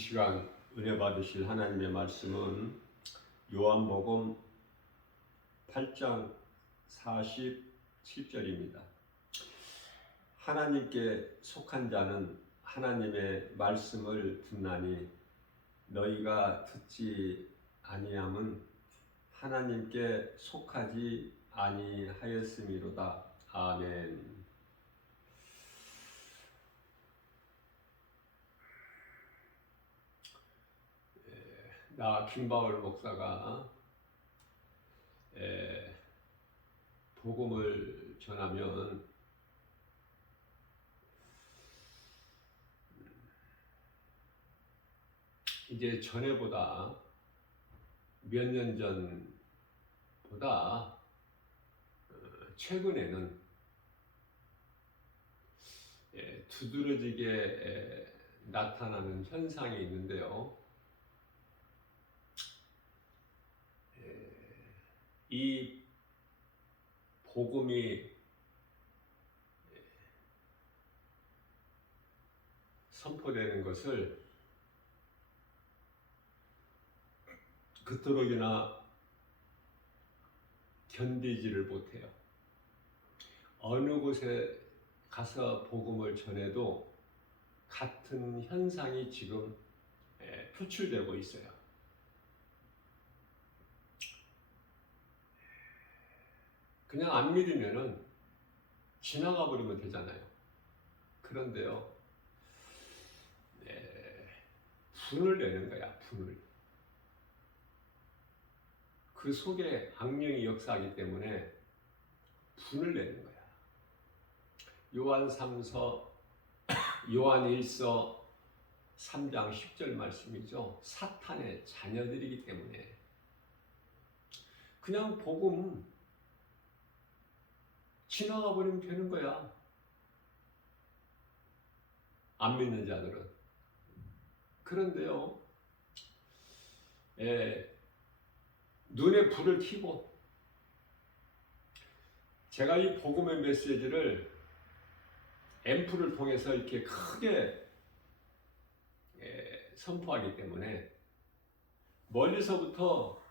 시간 은혜 받으실 하나님의 말씀은 요한복음 8장 47절입니다. 하나님께 속한 자는 하나님의 말씀을 듣나니 너희가 듣지 아니함은 하나님께 속하지 아니하였음이로다. 아멘. 나 김바울 목사가 복음을 전하면 이제 전에보다 몇 년 전보다 최근에는 두드러지게 나타나는 현상이 있는데요. 이 복음이 선포되는 것을 그토록이나 견디지를 못해요. 어느 곳에 가서 복음을 전해도 같은 현상이 지금 표출되고 있어요. 그냥 안 믿으면은 지나가 버리면 되잖아요. 그런데요, 분을 내는 거야, 분을. 그 속에 악령이 역사하기 때문에 분을 내는 거야. 요한 1서 3장 10절 말씀이죠. 사탄의 자녀들이기 때문에 그냥 복음 지나가 버리면 되는 거야. 안 믿는 자들은. 그런데요, 눈에 불을 켜고 제가 이 복음의 메시지를 앰프를 통해서 이렇게 크게 선포하기 때문에 멀리서부터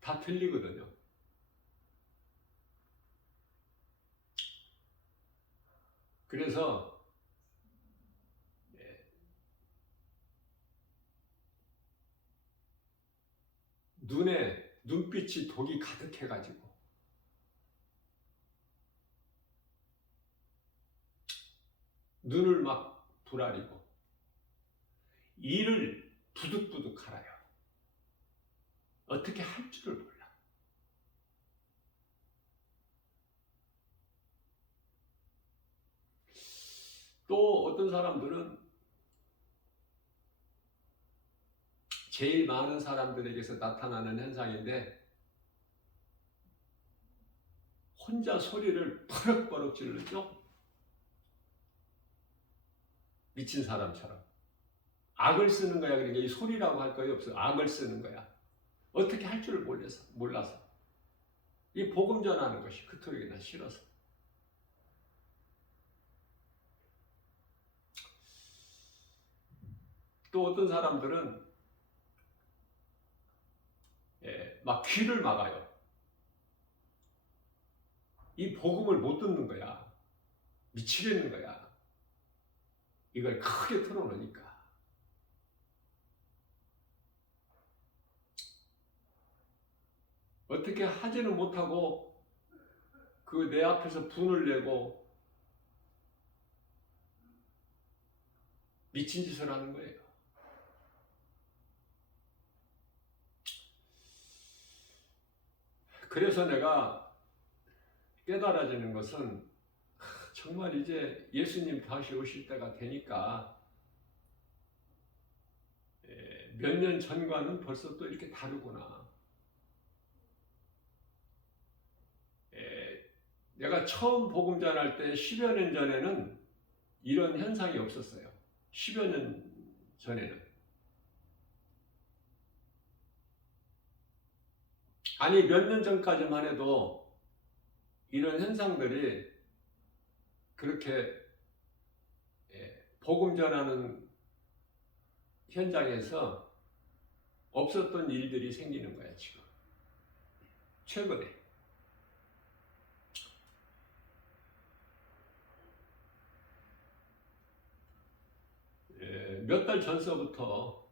다 들리거든요. 그래서 눈빛이 독이 가득해가지고 눈을 막 부라리고 이를 부득부득 갈아요. 어떻게 할 줄을 몰라. 또 어떤 사람들은 제일 많은 사람들에게서 나타나는 현상인데 혼자 소리를 버럭버럭 지르죠. 미친 사람처럼. 악을 쓰는 거야. 그러니까 이 소리라고 할 거예요. 없어. 악을 쓰는 거야. 어떻게 할 줄을 몰라서. 이 복음 전하는 것이 그토록이나 싫어서. 또 어떤 사람들은 막 귀를 막아요. 이 복음을 못 듣는 거야. 미치겠는 거야. 이걸 크게 틀어놓으니까. 어떻게 하지는 못하고 그 내 앞에서 분을 내고 미친 짓을 하는 거예요. 그래서 내가 깨달아지는 것은 정말 이제 예수님 다시 오실 때가 되니까 몇 년 전과는 벌써 또 이렇게 다르구나. 내가 처음 복음 전할 때 10여 년 전에는 이런 현상이 없었어요. 10여 년 전에는. 아니 몇 년 전까지만 해도 이런 현상들이 그렇게 복음 전하는 현장에서 없었던 일들이 생기는 거야, 지금. 최근에. 몇 달 전서부터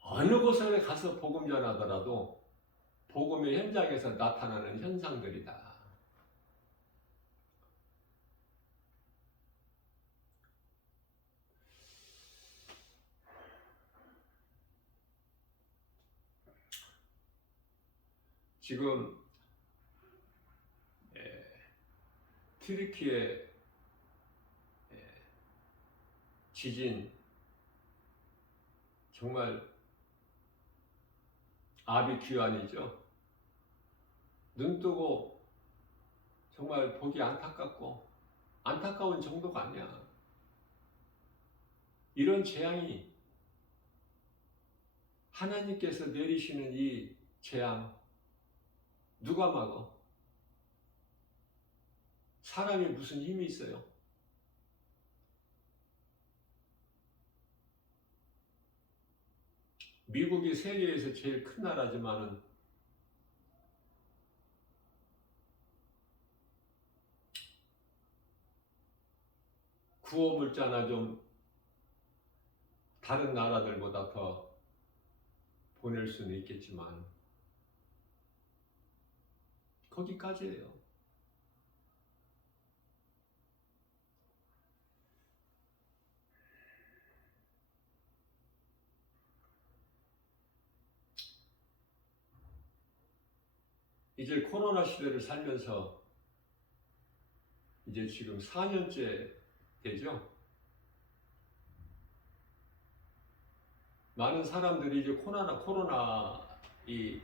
어느 곳에 가서 복음 전하더라도 복음의 현장에서 나타나는 현상들이다. 지금 튀르키예 지진 정말 아비규환이죠. 눈 뜨고 정말 보기 안타깝고 안타까운 정도가 아니야. 이런 재앙이 하나님께서 내리시는 이 재앙 누가 막어? 사람이 무슨 힘이 있어요? 미국이 세계에서 제일 큰 나라지만은 구호 물자나 좀 다른 나라들보다 더 보낼 수는 있겠지만 거기까지예요. 이제 코로나 시대를 살면서 이제 지금 4년째 되죠. 많은 사람들이 이제 코로나 이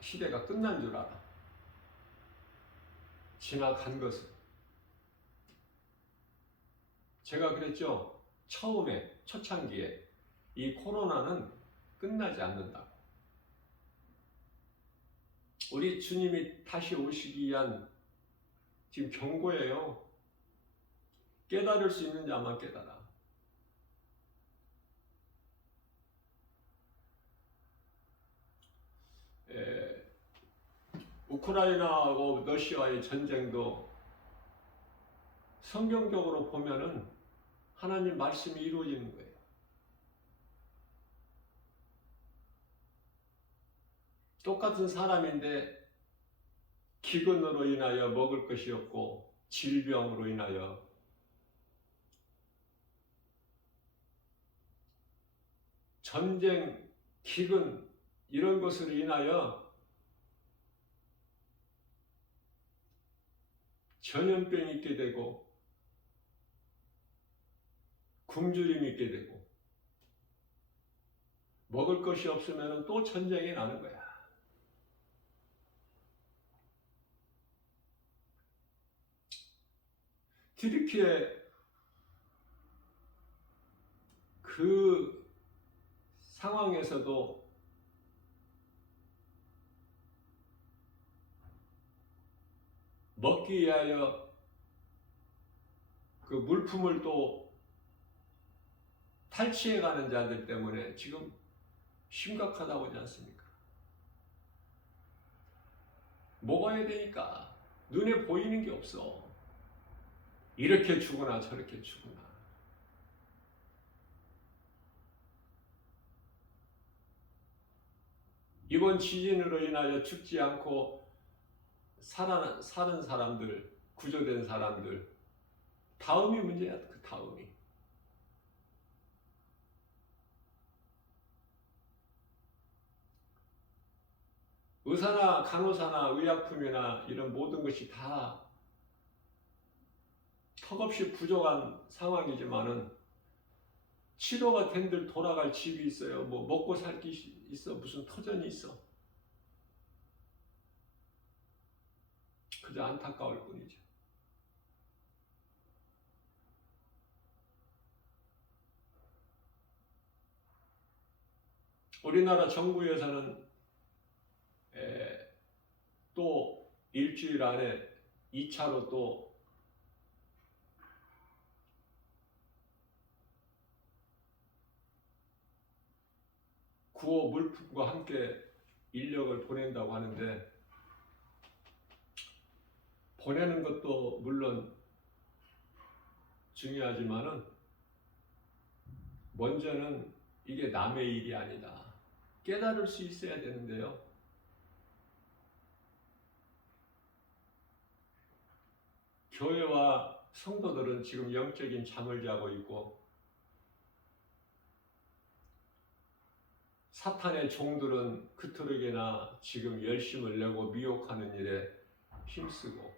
시대가 끝난 줄 알아. 지나간 것은. 제가 그랬죠. 처음에 초창기에 이 코로나는 끝나지 않는다. 우리 주님이 다시 오시기 위한 지금 경고예요. 깨달을 수 있는 자만 깨달아. 우크라이나하고 러시아의 전쟁도 성경적으로 보면은 하나님 말씀이 이루어지는 거예요. 똑같은 사람인데 기근으로 인하여 먹을 것이 없고 질병으로 인하여 전쟁, 기근 이런 것으로 인하여 전염병이 있게 되고 굶주림이 있게 되고 먹을 것이 없으면 또 전쟁이 나는 거야. 튀르키예 그 상황에서도 먹기 위하여 그 물품을 또 탈취해가는 자들 때문에 지금 심각하다고 하지 않습니까? 먹어야 되니까 눈에 보이는 게 없어. 이렇게 죽으나 저렇게 죽으나. 이번 지진으로 인하여 죽지 않고 사는 사람들, 구조된 사람들, 다음이 문제야. 그 다음이. 의사나 간호사나 의약품이나 이런 모든 것이 다 턱없이 부족한 상황이지만은 치료가 된들 돌아갈 집이 있어요. 뭐 먹고 살 게 있어. 무슨 터전이 있어. 그저 안타까울 뿐이죠. 우리나라 정부에서는 또 일주일 안에 2차로 또 구호 물품과 함께 인력을 보낸다고 하는데, 보내는 것도 물론 중요하지만은 먼저는 이게 남의 일이 아니다 깨달을 수 있어야 되는데요. 교회와 성도들은 지금 영적인 잠을 자고 있고, 사탄의 종들은 그토록이나 지금 열심을 내고 미혹하는 일에 힘쓰고,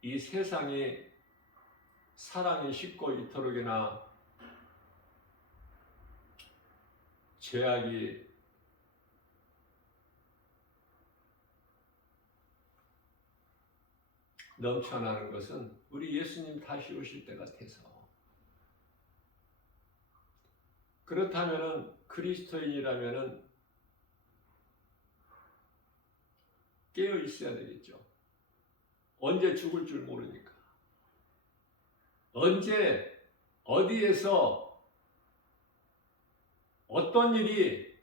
이 세상이 사랑이 쉽고 이토록이나 죄악이 넘쳐나는 것은 우리 예수님 다시 오실 때 같아서. 그렇다면은 그리스도인이라면은 깨어 있어야 되겠죠. 언제 죽을 줄 모르니까. 언제 어디에서 어떤 일이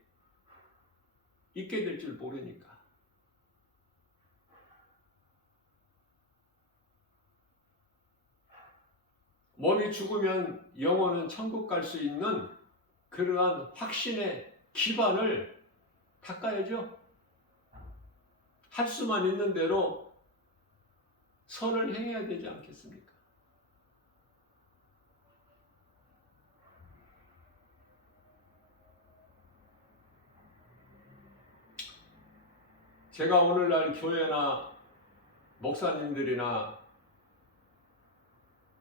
있게 될 줄 모르니까. 몸이 죽으면 영혼은 천국 갈 수 있는 그러한 확신의 기반을 닦아야죠. 할 수만 있는 대로 선을 행해야 되지 않겠습니까? 제가 오늘날 교회나 목사님들이나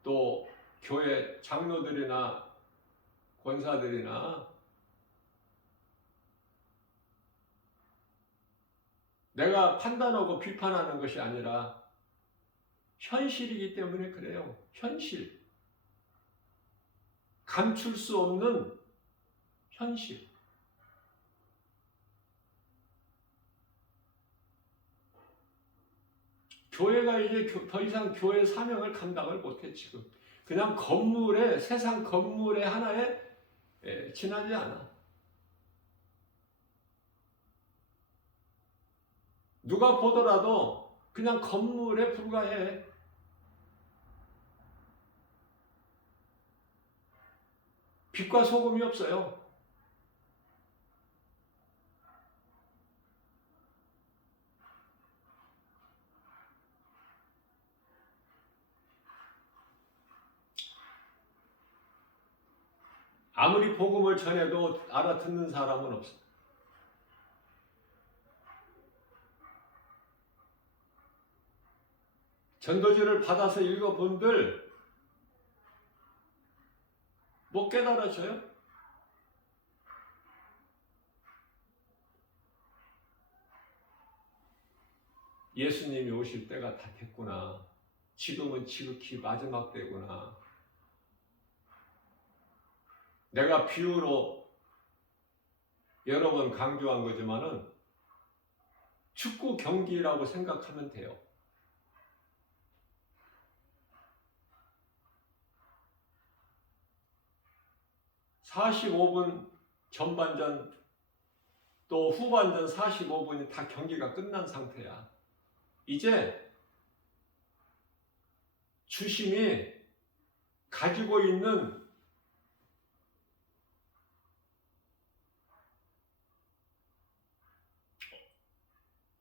또 교회 장로들이나 권사들이나 내가 판단하고 비판하는 것이 아니라 현실이기 때문에 그래요. 현실. 감출 수 없는 현실. 교회가 이제 더 이상 교회 사명을 감당을 못해 지금. 그냥 건물에, 세상 건물의 하나에 지나지 않아. 누가 보더라도 그냥 건물에 불과해. 빛과 소금이 없어요. 아무리 복음을 전해도 알아듣는 사람은 없어. 전도지를 받아서 읽어본들 못 깨달아져요? 예수님이 오실 때가 다 됐구나. 지금은 지극히 마지막 때구나. 내가 비유로 여러 번 강조한 거지만은 축구 경기라고 생각하면 돼요. 45분 전반전 또 후반전 45분이 다 경기가 끝난 상태야. 이제 주심이 가지고 있는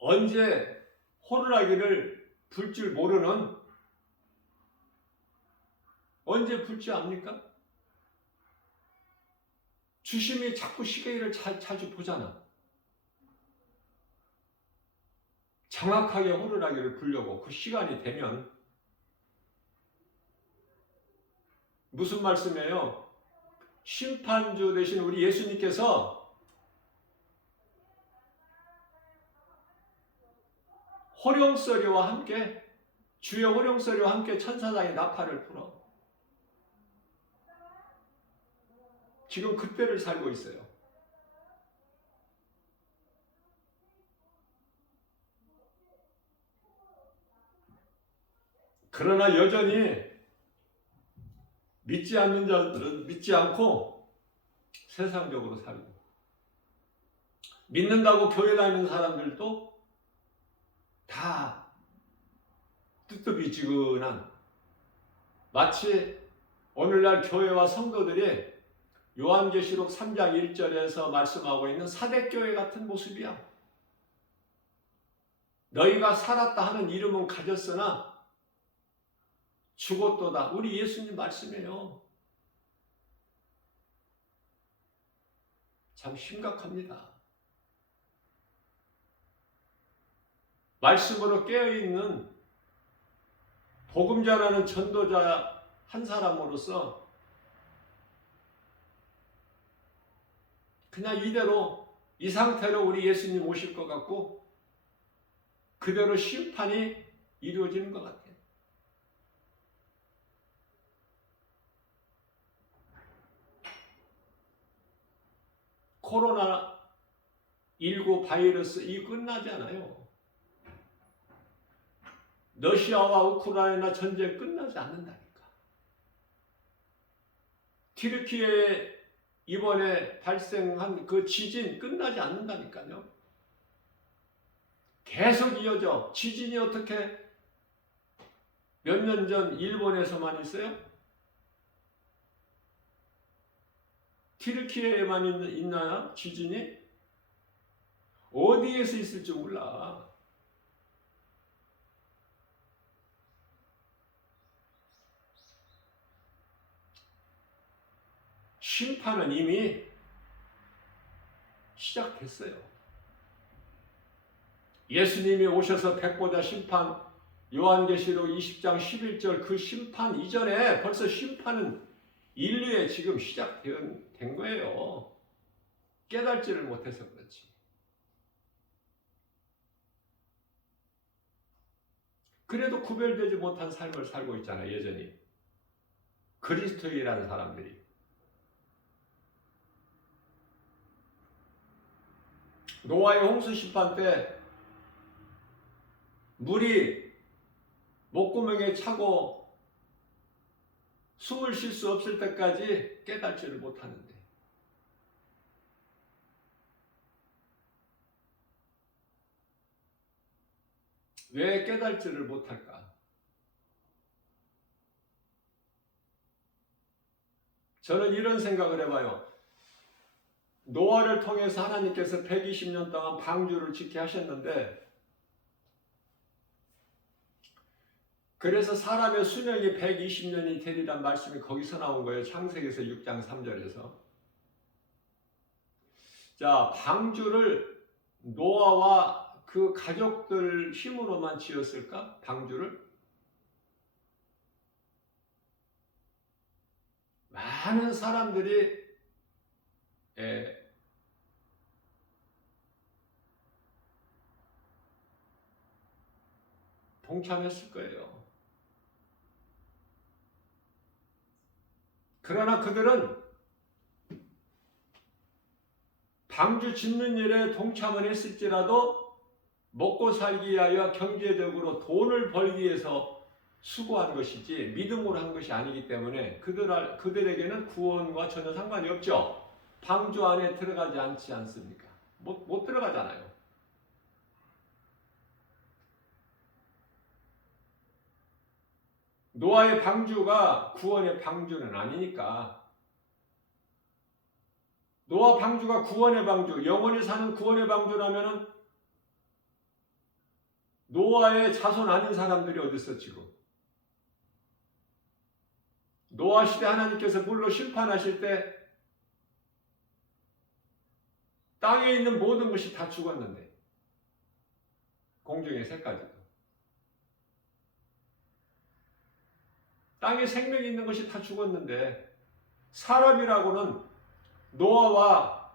언제 호루라기를 불 줄 모르는, 언제 불지 압니까? 주심이 자꾸 시계를 자주 보잖아. 정확하게 호루라기를 불려고 그 시간이 되면. 무슨 말씀이에요? 심판주 되신 우리 예수님께서 호령소리와 함께, 주의 호령소리와 함께 천사장이 나팔을 불어. 지금 그때를 살고 있어요. 그러나 여전히 믿지 않는 자들은 믿지 않고 세상적으로 살고, 믿는다고 교회 다니는 사람들도 다 뜨뜻미지근한, 마치 오늘날 교회와 성도들이 요한계시록 3장 1절에서 말씀하고 있는 사대교회 같은 모습이야. 너희가 살았다 하는 이름은 가졌으나 죽었도다. 우리 예수님 말씀이에요. 참 심각합니다. 말씀으로 깨어있는 복음 전하는 전도자 한 사람으로서 그냥 이대로 이 상태로 우리 예수님 오실 것 같고 그대로 심판이 이루어지는 것 같아요. 코로나19 바이러스 이 끝나지 않아요. 러시아와 우크라이나 전쟁 끝나지 않는다니까. 튀르키예에 이번에 발생한 그 지진 끝나지 않는다니까요. 계속 이어져. 지진이 어떻게 몇 년 전 일본에서만 있어요? 튀르키예에만 있나요? 지진이? 어디에서 있을지 몰라. 심판은 이미 시작됐어요. 예수님이 오셔서 백보자 심판, 요한계시록 20장 11절 그 심판 이전에 벌써 심판은 인류에 지금 시작된 거예요. 깨달지를 못해서 그렇지. 그래도 구별되지 못한 삶을 살고 있잖아요, 여전히. 그리스도인이라는 사람들이. 노아의 홍수 심판 때 물이 목구멍에 차고 숨을 쉴 수 없을 때까지 깨닫지를 못하는데, 왜 깨닫지를 못할까? 저는 이런 생각을 해봐요. 노아를 통해서 하나님께서 120년 동안 방주를 짓게 하셨는데, 그래서 사람의 수명이 120년이 되리란 말씀이 거기서 나온 거예요. 창세기에서 6장 3절에서. 자, 방주를 노아와 그 가족들 힘으로만 지었을까? 방주를? 많은 사람들이 동참했을 거예요. 그러나 그들은 방주 짓는 일에 동참을 했을지라도 먹고 살기 위하여 경제적으로 돈을 벌기 위해서 수고한 것이지 믿음으로 한 것이 아니기 때문에 그들에게는 구원과 전혀 상관이 없죠. 방주 안에 들어가지 않지 않습니까? 못 들어가잖아요. 노아의 방주가 구원의 방주는 아니니까. 노아 방주가 구원의 방주, 영원히 사는 구원의 방주라면은 노아의 자손 아닌 사람들이 어디 있어 지금? 노아 시대 하나님께서 물로 심판하실 때 땅에 있는 모든 것이 다 죽었는데, 공중의 새까지도. 땅에 생명이 있는 것이 다 죽었는데, 사람이라고는 노아와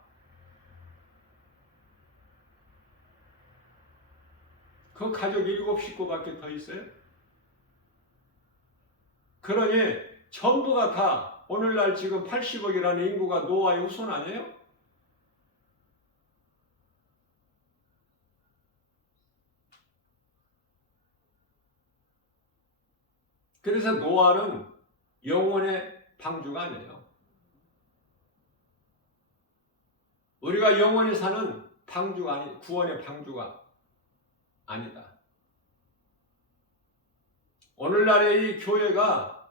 그 가족 7식구밖에 더 있어요? 그러니 전부가 다 오늘날 지금 80억이라는 인구가 노아의 후손 아니에요? 그래서 노아는 영혼의 방주가 아니에요. 우리가 영원히 사는 방주가 아니, 구원의 방주가 아니다. 오늘날의 이 교회가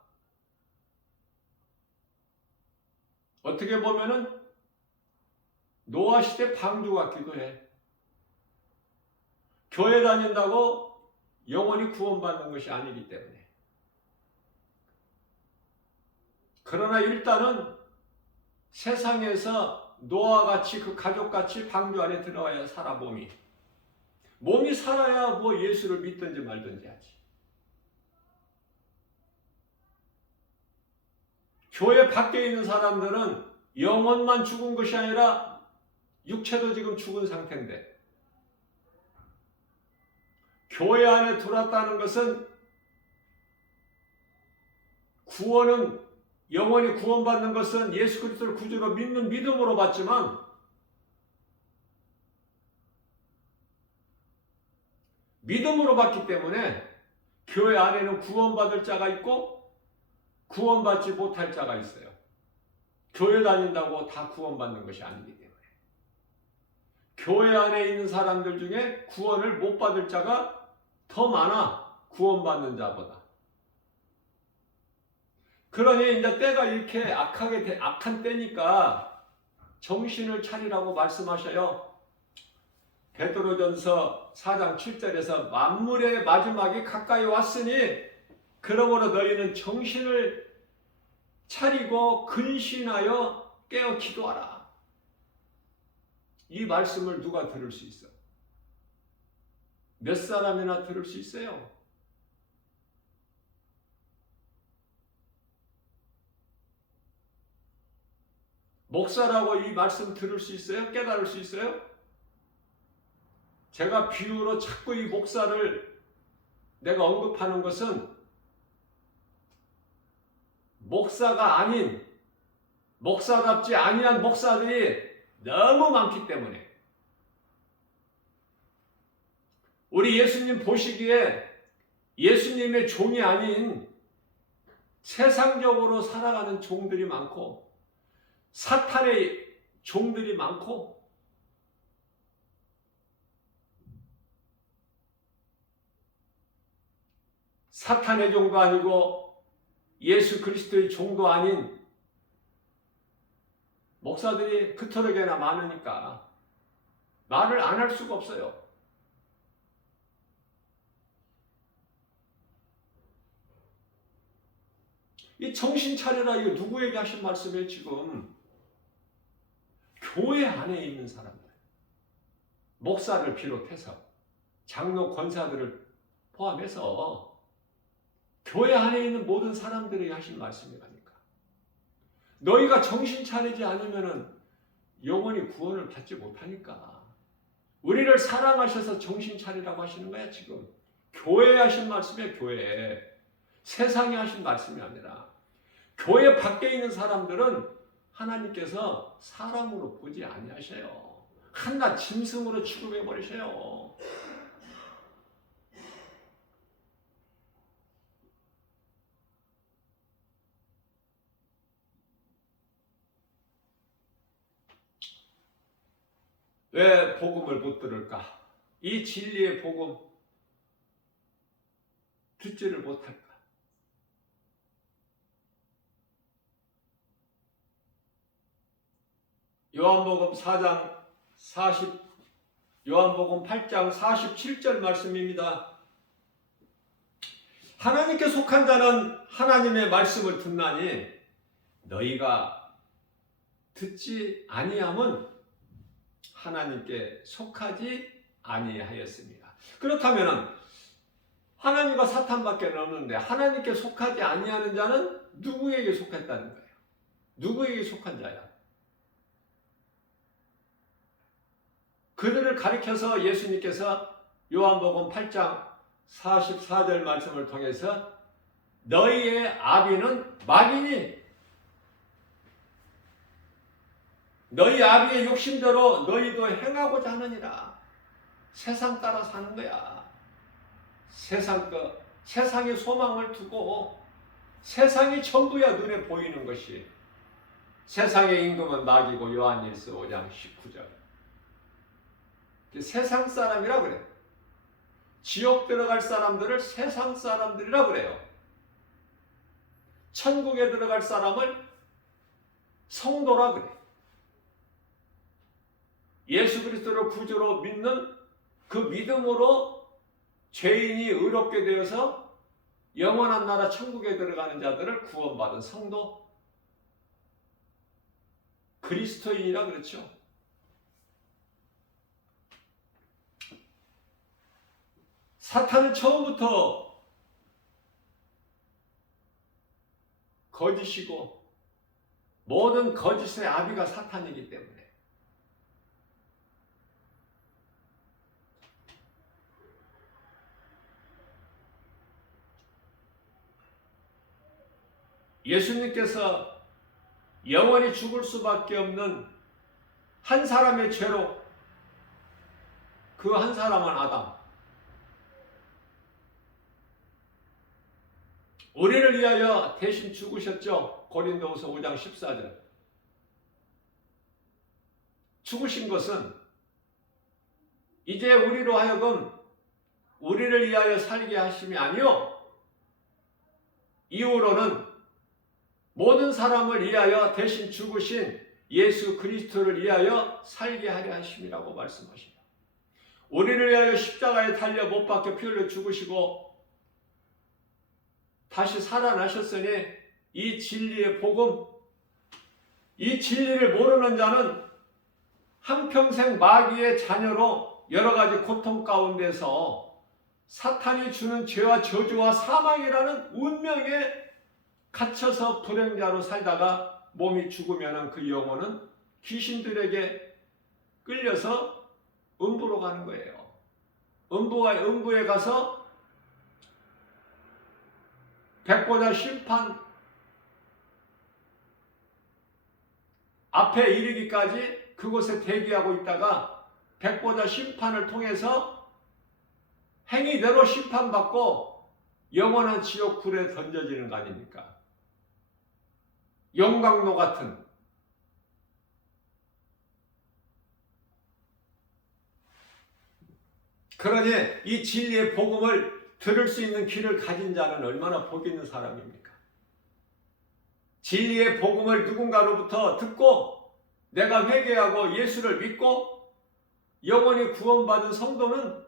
어떻게 보면은 노아 시대 방주 같기도 해. 교회 다닌다고 영원히 구원받는 것이 아니기 때문에. 그러나 일단은 세상에서 노아같이 그 가족같이 방주 안에 들어와야 살아 몸이 살아야 뭐 예수를 믿든지 말든지 하지. 교회 밖에 있는 사람들은 영혼만 죽은 것이 아니라 육체도 지금 죽은 상태인데, 교회 안에 들어왔다는 것은 구원은 영원히 구원받는 것은 예수 그리스도를 구주로 믿는 믿음으로 받지만 믿음으로 받기 때문에 교회 안에는 구원받을 자가 있고 구원받지 못할 자가 있어요. 교회 다닌다고 다 구원받는 것이 아니기 때문에 교회 안에 있는 사람들 중에 구원을 못 받을 자가 더 많아, 구원받는 자보다. 그러니 이제 때가 이렇게 악한 때니까 정신을 차리라고 말씀하셔요. 베드로전서 4장 7절에서 만물의 마지막이 가까이 왔으니 그러므로 너희는 정신을 차리고 근신하여 깨어 기도하라. 이 말씀을 누가 들을 수 있어? 몇 사람이나 들을 수 있어요? 목사라고 이 말씀 들을 수 있어요? 깨달을 수 있어요? 제가 비유로 자꾸 이 목사를 내가 언급하는 것은 목사가 아닌, 목사답지 아니한 목사들이 너무 많기 때문에, 우리 예수님 보시기에 예수님의 종이 아닌 세상적으로 살아가는 종들이 많고 사탄의 종들이 많고 사탄의 종도 아니고 예수 그리스도의 종도 아닌 목사들이 그토록이나 많으니까 말을 안 할 수가 없어요. 이 정신 차려라, 이거 누구에게 하신 말씀이에요? 지금 교회 안에 있는 사람들, 목사를 비롯해서 장로 권사들을 포함해서 교회 안에 있는 모든 사람들에게 하신 말씀이라니까. 너희가 정신 차리지 않으면 영원히 구원을 받지 못하니까. 우리를 사랑하셔서 정신 차리라고 하시는 거야. 지금 교회에 하신 말씀이에요. 교회에. 세상에 하신 말씀이 아니라 교회 밖에 있는 사람들은 하나님께서 사람으로 보지 아니하셔요. 한낱 짐승으로 취급해 버리셔요. 왜 복음을 못 들을까? 이 진리의 복음 듣지를 못할까? 요한복음 8장 47절 말씀입니다. 하나님께 속한 자는 하나님의 말씀을 듣나니 너희가 듣지 아니함은 하나님께 속하지 아니하였습니다. 그렇다면 하나님과 사탄밖에 없는데 하나님께 속하지 아니하는 자는 누구에게 속했다는 거예요? 누구에게 속한 자야? 그들을 가리켜서 예수님께서 요한복음 8장 44절 말씀을 통해서 너희의 아비는 마귀니 너희 아비의 욕심대로 너희도 행하고자 하느니라. 세상 따라 사는 거야. 세상의 소망을 두고 세상이 전부야 눈에 보이는 것이. 세상의 임금은 마귀고 요한일서 5장 19절. 세상 사람이라 그래요. 지옥 들어갈 사람들을 세상 사람들이라 그래요. 천국에 들어갈 사람을 성도라 그래요. 예수 그리스도를 구주로 믿는 그 믿음으로 죄인이 의롭게 되어서 영원한 나라 천국에 들어가는 자들을 구원받은 성도, 그리스도인이라 그렇죠. 사탄은 처음부터 거짓이고 모든 거짓의 아비가 사탄이기 때문에 예수님께서 영원히 죽을 수밖에 없는 한 사람의 죄로 그 한 사람은 아담, 우리를 위하여 대신 죽으셨죠. 고린도후서 5장 14절. 죽으신 것은 이제 우리로 하여금 우리를 위하여 살게 하심이 아니요 이후로는 모든 사람을 위하여 대신 죽으신 예수 그리스도를 위하여 살게 하려 하심이라고 말씀하십니다. 우리를 위하여 십자가에 달려 못 박혀 피 흘려 죽으시고 다시 살아나셨으니 이 진리의 복음, 이 진리를 모르는 자는 한평생 마귀의 자녀로 여러 가지 고통 가운데서 사탄이 주는 죄와 저주와 사망이라는 운명에 갇혀서 불행자로 살다가 몸이 죽으면 그 영혼은 귀신들에게 끌려서 음부로 가는 거예요. 음부에 가서 백보자 심판 앞에 이르기까지 그곳에 대기하고 있다가 백보자 심판을 통해서 행위대로 심판받고 영원한 지옥 불에 던져지는 거 아닙니까? 영광로 같은. 그러니 이 진리의 복음을 들을 수 있는 귀를 가진 자는 얼마나 복 있는 사람입니까? 진리의 복음을 누군가로부터 듣고 내가 회개하고 예수를 믿고 영원히 구원받은 성도는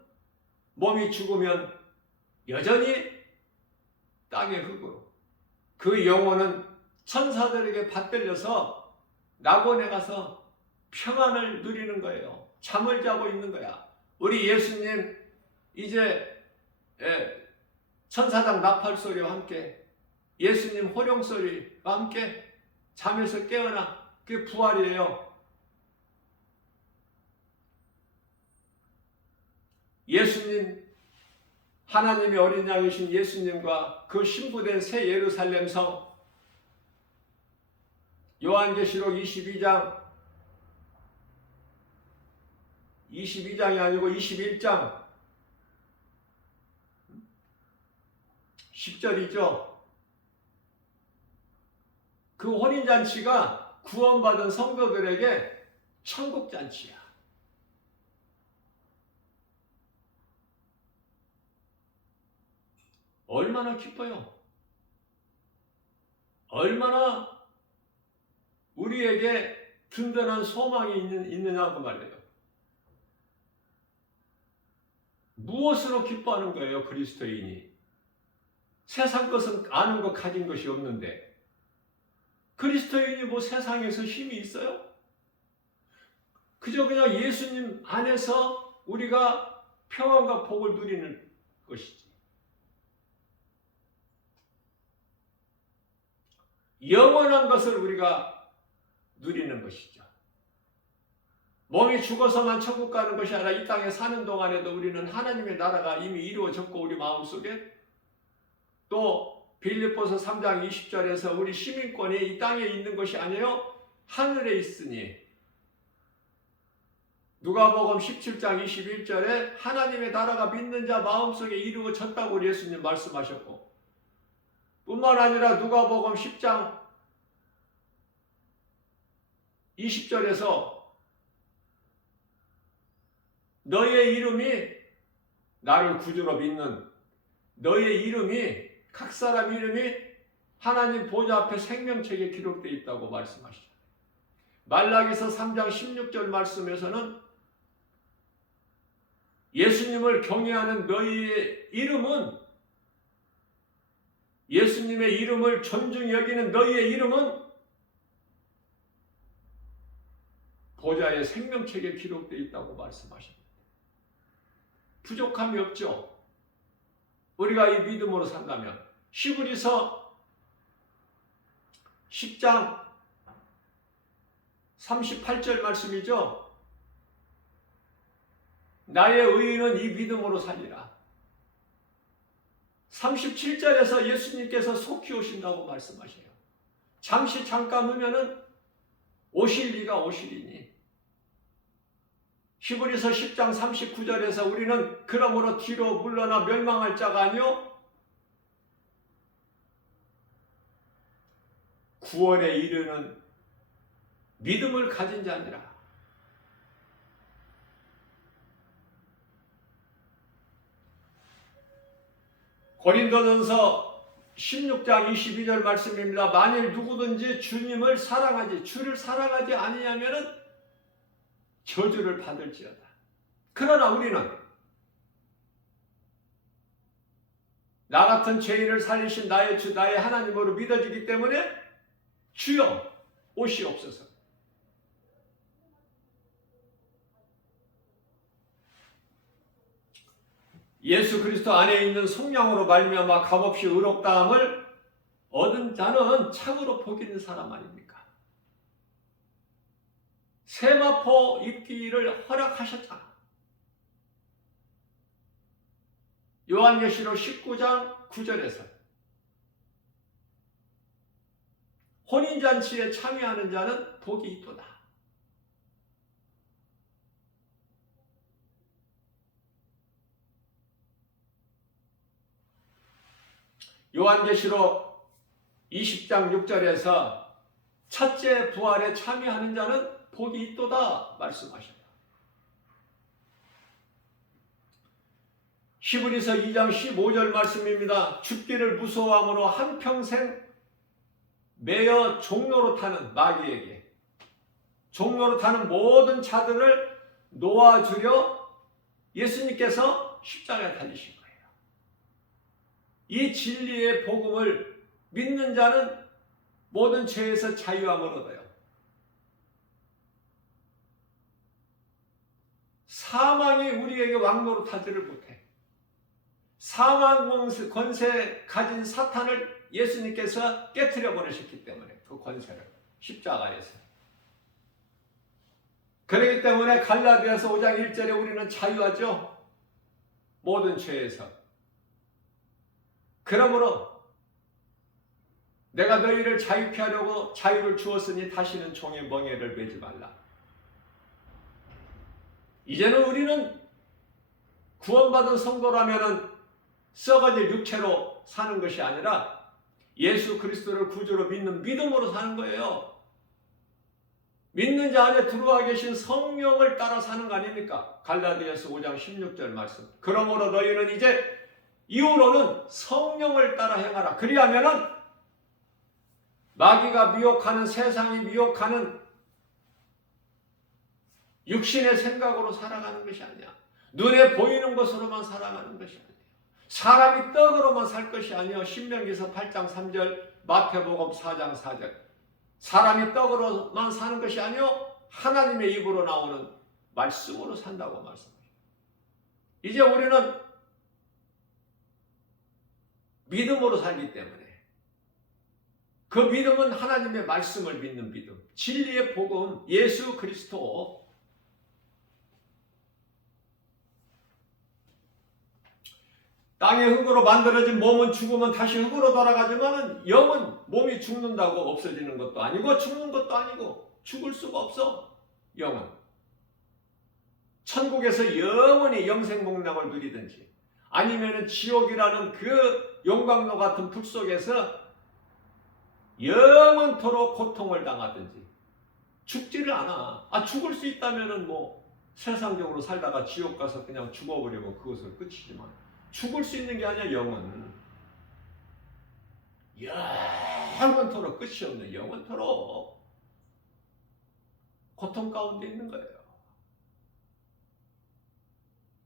몸이 죽으면 여전히 땅의 흙으로, 그 영혼은 천사들에게 받들려서 낙원에 가서 평안을 누리는 거예요. 잠을 자고 있는 거야. 우리 예수님 이제 천사장 나팔 소리와 함께 예수님 호령 소리와 함께 잠에서 깨어나, 그게 부활이에요. 예수님, 하나님의 어린 양이신 예수님과 그 신부된 새 예루살렘 성, 요한계시록 22장이 아니고 21장 10절이죠. 그 혼인잔치가 구원받은 성도들에게 천국잔치야. 얼마나 기뻐요. 얼마나 우리에게 든든한 소망이 있느냐고 말이에요. 무엇으로 기뻐하는 거예요, 그리스도인이? 세상 것은 아는 것, 가진 것이 없는데 그리스도인이 뭐 세상에서 힘이 있어요? 그저 그냥 예수님 안에서 우리가 평안과 복을 누리는 것이지. 영원한 것을 우리가 누리는 것이죠. 몸이 죽어서만 천국 가는 것이 아니라 이 땅에 사는 동안에도 우리는 하나님의 나라가 이미 이루어졌고 우리 마음속에 또 빌립보서 3장 20절에서 우리 시민권이 이 땅에 있는 것이 아니요 하늘에 있으니, 누가복음 17장 21절에 하나님의 나라가 믿는 자 마음속에 이루어졌다고 우리 예수님 말씀하셨고, 뿐만 아니라 누가복음 10장 20절에서 너의 이름이 나를 구주로 믿는 너의 이름이 각 사람 이름이 하나님 보좌 앞에 생명책에 기록되어 있다고 말씀하시죠. 말라기서 3장 16절 말씀에서는 예수님을 경외하는 너희의 이름은 예수님의 이름을 존중히 여기는 너희의 이름은 보좌의 생명책에 기록되어 있다고 말씀하십니다. 부족함이 없죠. 우리가 이 믿음으로 산다면 히브리서 10장 38절 말씀이죠. 나의 의인은 이 믿음으로 살리라. 37절에서 예수님께서 속히 오신다고 말씀하셔요. 잠깐 후면은 오실 이가 오시리니. 히브리서 10장 39절에서 우리는 그러므로 뒤로 물러나 멸망할 자가 아니요 구원에 이르는 믿음을 가진 자니라. 고린도전서 16장 22절 말씀입니다. 만일 누구든지 주님을 사랑하지 주를 사랑하지 아니하면은 저주를 받을지어다. 그러나 우리는 나 같은 죄인을 살리신 나의 주 나의 하나님으로 믿어지기 때문에 주여 오시옵소서. 예수 그리스도 안에 있는 성령으로 말미암아 값없이 의롭다함을 얻은 자는 참으로 복 있는 사람 아닙니까? 세마포 입기를 허락하셨잖아. 요한계시록 19장 9절에서 혼인잔치에 참여하는 자는 복이 있도다. 요한계시록 20장 6절에서 첫째 부활에 참여하는 자는 복이 있도다 말씀하십니다. 히브리서 2장 15절 말씀입니다. 죽기를 무서워함으로 한평생 매여 종로로 타는 마귀에게 종로로 타는 모든 자들을 놓아주려 예수님께서 십자가에 달리신 거예요. 이 진리의 복음을 믿는 자는 모든 죄에서 자유함을 얻어요. 사망이 우리에게 왕노릇하지를 못해. 사망 권세 가진 사탄을 예수님께서 깨트려 버리셨기 때문에 그 권세를 십자가에서. 그렇기 때문에 갈라디아서 5장 1절에 우리는 자유하죠. 모든 죄에서. 그러므로 내가 너희를 자유케 하려고 자유를 주었으니 다시는 종의 멍에를 매지 말라. 이제는 우리는 구원받은 성도라면은 썩어질 육체로 사는 것이 아니라 예수 그리스도를 구주로 믿는 믿음으로 사는 거예요. 믿는 자 안에 들어와 계신 성령을 따라 사는 거 아닙니까? 갈라디아서 5장 16절 말씀. 그러므로 너희는 이제 이후로는 성령을 따라 행하라. 그리하면은 마귀가 미혹하는 세상이 미혹하는 육신의 생각으로 살아가는 것이 아니야. 눈에 보이는 것으로만 살아가는 것이 아니야. 사람이 떡으로만 살 것이 아니요. 신명기서 8장 3절, 마태복음 4장 4절. 사람이 떡으로만 사는 것이 아니요. 하나님의 입으로 나오는 말씀으로 산다고 말씀합니다. 이제 우리는 믿음으로 살기 때문에 그 믿음은 하나님의 말씀을 믿는 믿음, 진리의 복음, 예수 그리스도. 땅의 흙으로 만들어진 몸은 죽으면 다시 흙으로 돌아가지만 영은 몸이 죽는다고 없어지는 것도 아니고 죽는 것도 아니고 죽을 수가 없어. 영은 천국에서 영원히 영생복락을 누리든지 아니면은 지옥이라는 그 용광로 같은 불 속에서 영원토록 고통을 당하든지 죽지를 않아. 아, 죽을 수 있다면은 뭐 세상적으로 살다가 지옥 가서 그냥 죽어버리고 그것을 끝이지만, 죽을 수 있는 게 아니야. 영은 영원토록 끝이 없는, 영원토록 고통 가운데 있는 거예요.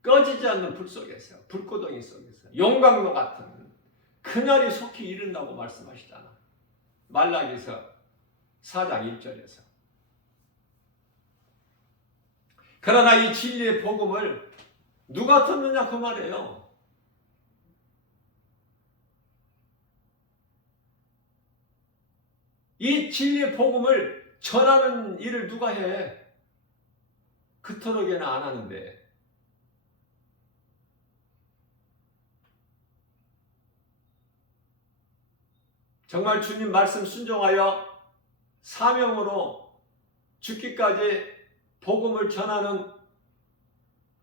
꺼지지 않는 불 속에서, 불고덩이 속에서 용광로 같은 그날이 속히 이른다고 말씀하시잖아. 말라기서 4장 1절에서. 그러나 이 진리의 복음을 누가 듣느냐 그 말이에요. 이 진리의 복음을 전하는 일을 누가 해? 그토록에는 안 하는데. 정말 주님 말씀 순종하여 사명으로 죽기까지 복음을 전하는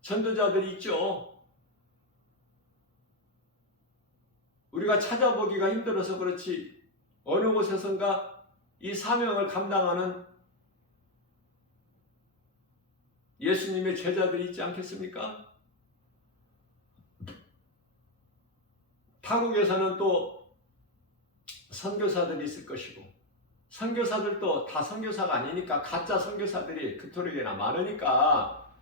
전도자들이 있죠. 우리가 찾아보기가 힘들어서 그렇지 어느 곳에선가 이 사명을 감당하는 예수님의 제자들이 있지 않겠습니까? 타국에서는 또 선교사들이 있을 것이고, 선교사들도 다 선교사가 아니니까 가짜 선교사들이 그토록이나 많으니까,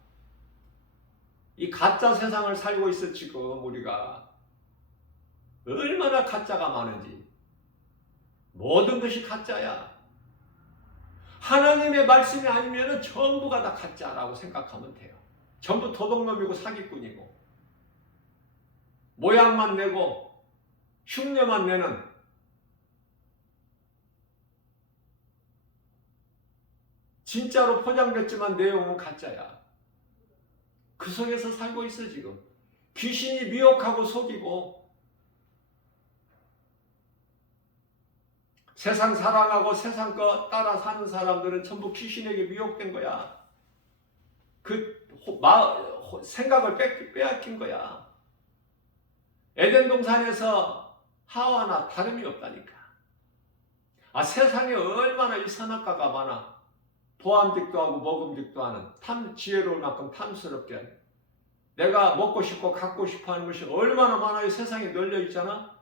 이 가짜 세상을 살고 있어. 지금 우리가 얼마나 가짜가 많은지. 모든 것이 가짜야. 하나님의 말씀이 아니면 전부가 다 가짜라고 생각하면 돼요. 전부 도둑놈이고 사기꾼이고, 모양만 내고 흉내만 내는, 진짜로 포장됐지만 내용은 가짜야. 그 속에서 살고 있어. 지금 귀신이 미혹하고 속이고, 세상 사랑하고 세상 거 따라 사는 사람들은 전부 귀신에게 미혹된 거야. 그 생각을 빼앗긴 거야. 에덴 동산에서 하와나 다름이 없다니까. 아, 세상에 얼마나 이 선악과가 많아. 보암직도 하고 먹음직도 하는, 지혜로울 만큼 탐스럽게 하는, 내가 먹고 싶고 갖고 싶어 하는 것이 얼마나 많아요. 세상에 널려 있잖아.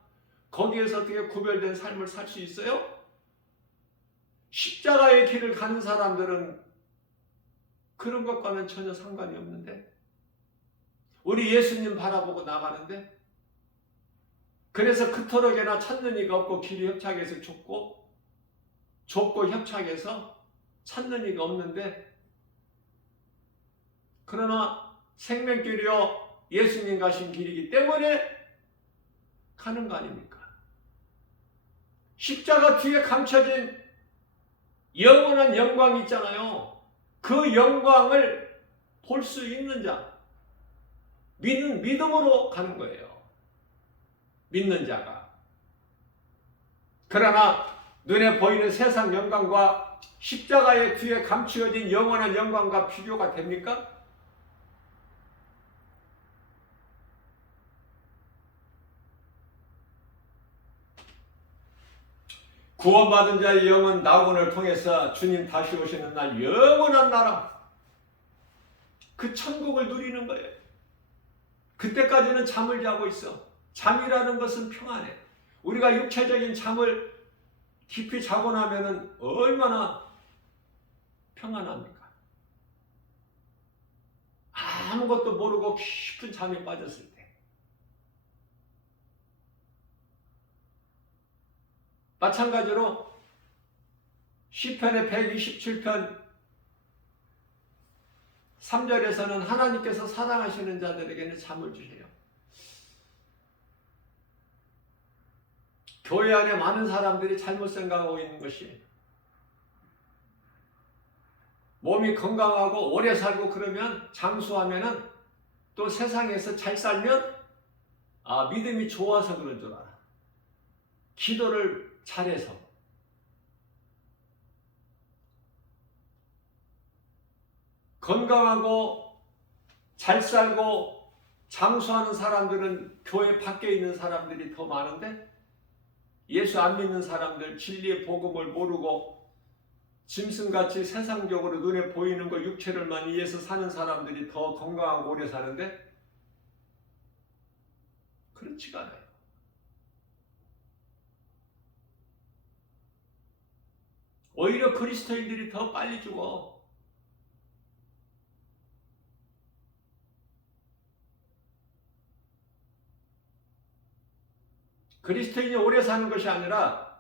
거기에서 어떻게 구별된 삶을 살 수 있어요? 십자가의 길을 가는 사람들은 그런 것과는 전혀 상관이 없는데, 우리 예수님 바라보고 나가는데, 그래서 그토록이나 찾는 이가 없고 길이 협착해서 좁고 협착해서 찾는 이가 없는데, 그러나 생명길이요 예수님 가신 길이기 때문에 가는 거 아닙니까? 십자가 뒤에 감춰진 영원한 영광이 있잖아요. 그 영광을 볼 수 있는 자, 믿음으로 가는 거예요. 믿는 자가. 그러나 눈에 보이는 세상 영광과 십자가의 뒤에 감추어진 영원한 영광과 비교가 됩니까? 구원받은 자의 영은 낙원을 통해서 주님 다시 오시는 날 영원한 나라, 그 천국을 누리는 거예요. 그때까지는 잠을 자고 있어. 잠이라는 것은 평안해. 우리가 육체적인 잠을 깊이 자고 나면은 얼마나 평안합니까? 아무것도 모르고 깊은 잠에 빠졌을 때. 마찬가지로 시편의 127편 3절에서는 하나님께서 사랑하시는 자들에게는 잠을 주세요. 교회 안에 많은 사람들이 잘못 생각하고 있는 것이, 몸이 건강하고 오래 살고 그러면, 장수하면은, 또 세상에서 잘 살면 믿음이 좋아서 그런 줄 알아. 기도를 잘해서. 건강하고 잘 살고 장수하는 사람들은 교회 밖에 있는 사람들이 더 많은데, 예수 안 믿는 사람들, 진리의 복음을 모르고 짐승같이 세상적으로 눈에 보이는 거 육체를만 위해서 사는 사람들이 더 건강하고 오래 사는데 그렇지가 않아요. 오히려 그리스도인들이 더 빨리 죽어. 그리스도인이 오래 사는 것이 아니라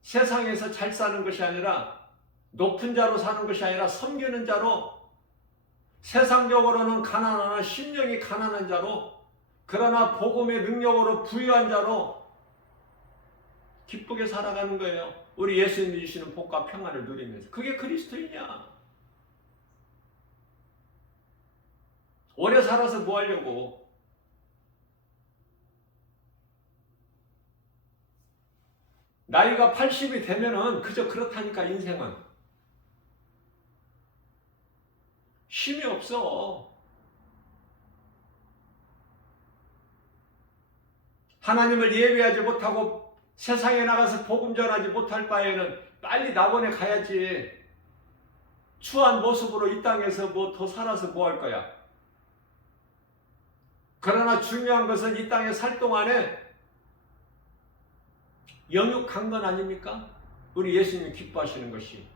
세상에서 잘 사는 것이 아니라 높은 자로 사는 것이 아니라 섬기는 자로, 세상적으로는 가난하나 심령이 가난한 자로, 그러나 복음의 능력으로 부유한 자로 기쁘게 살아가는 거예요. 우리 예수님이 주시는 복과 평안을 누리면서. 그게 그리스도이냐? 오래 살아서 뭐 하려고? 나이가 80이 되면은 그저 그렇다니까. 인생은 쉼이 없어. 하나님을 예배하지 못하고 세상에 나가서 복음 전하지 못할 바에는 빨리 낙원에 가야지. 추한 모습으로 이 땅에서 뭐 더 살아서 뭐 할 거야? 그러나 중요한 것은 이 땅에 살 동안에 영육 강건 아닙니까? 우리 예수님이 기뻐하시는 것이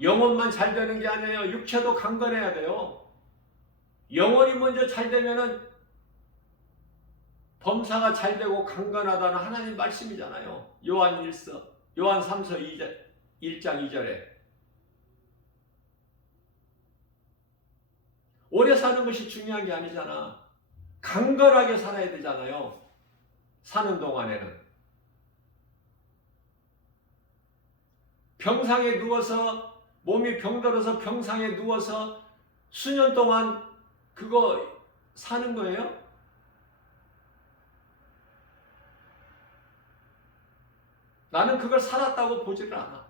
영혼만 잘 되는 게 아니에요. 육체도 강건해야 돼요. 영혼이 먼저 잘 되면은 범사가 잘 되고 강건하다는 하나님 말씀이잖아요. 요한 3서 1장 2절에. 오래 사는 것이 중요한 게 아니잖아. 강건하게 살아야 되잖아요. 사는 동안에는. 병상에 누워서, 몸이 병들어서 병상에 누워서 수년 동안 그거 사는 거예요? 나는 그걸 살았다고 보지를 않아.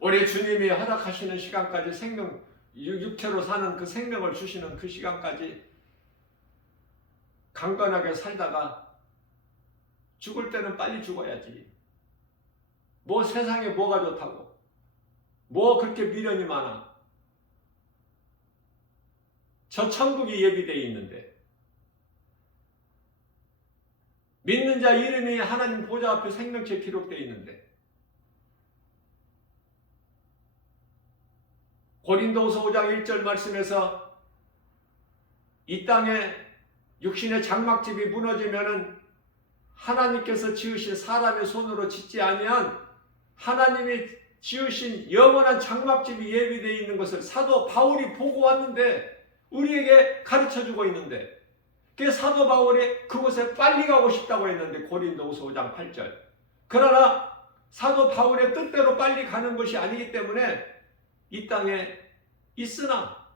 우리 주님이 허락하시는 시간까지 생명, 육체로 사는 그 생명을 주시는 그 시간까지 강건하게 살다가 죽을 때는 빨리 죽어야지. 뭐 세상에 뭐가 좋다고? 뭐 그렇게 미련이 많아? 저 천국이 예비되어 있는데. 믿는 자 이름이 하나님 보좌 앞에 생명체에 기록되어 있는데. 고린도후서 5장 1절 말씀에서 이 땅에 육신의 장막집이 무너지면은 하나님께서 지으신 사람의 손으로 짓지 아니한 하나님이 지으신 영원한 장막집이 예비되어 있는 것을 사도 바울이 보고 왔는데, 우리에게 가르쳐주고 있는데, 그 사도 바울이 그곳에 빨리 가고 싶다고 했는데, 고린도후서 5장 8절. 그러나 사도 바울의 뜻대로 빨리 가는 것이 아니기 때문에 이 땅에 있으나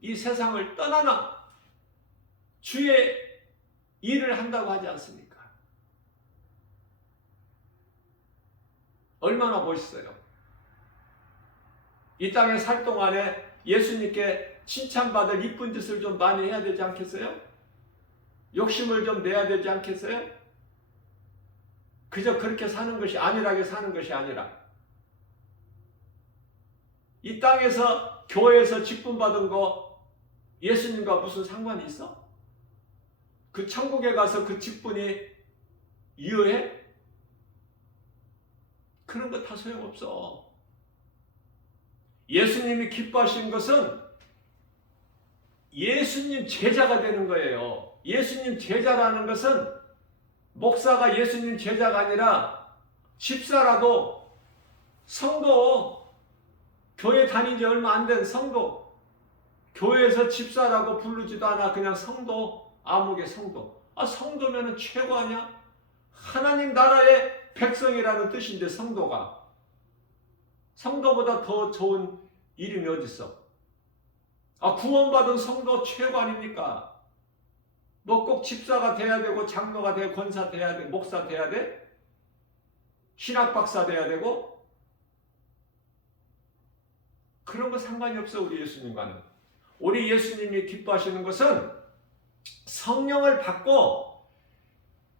이 세상을 떠나나 주의 일을 한다고 하지 않습니까? 얼마나 멋있어요. 이 땅에 살 동안에 예수님께 칭찬받을 이쁜 짓을 좀 많이 해야 되지 않겠어요? 욕심을 좀 내야 되지 않겠어요? 그저 그렇게 사는 것이, 안일하게 사는 것이 아니라, 이 땅에서 교회에서 직분 받은 거 예수님과 무슨 상관이 있어? 그 천국에 가서 그 직분이 유효해? 그런 거 다 소용없어. 예수님이 기뻐하신 것은 예수님 제자가 되는 거예요. 예수님 제자라는 것은 목사가 예수님 제자가 아니라 집사라도, 성도, 교회 다닌 지 얼마 안 된 성도, 교회에서 집사라고 부르지도 않아. 그냥 성도, 아무개 성도. 성도면은 최고 아니야? 하나님 나라의 백성이라는 뜻인데, 성도가. 성도보다 더 좋은 이름이 어디 있어? 구원받은 성도 최고 아닙니까? 뭐 꼭 집사가 돼야 되고, 장로가 돼야, 권사 돼야 돼, 목사 돼야 돼? 신학 박사 돼야 되고? 그런 거 상관이 없어. 우리 예수님과는. 우리 예수님이 기뻐하시는 것은 성령을 받고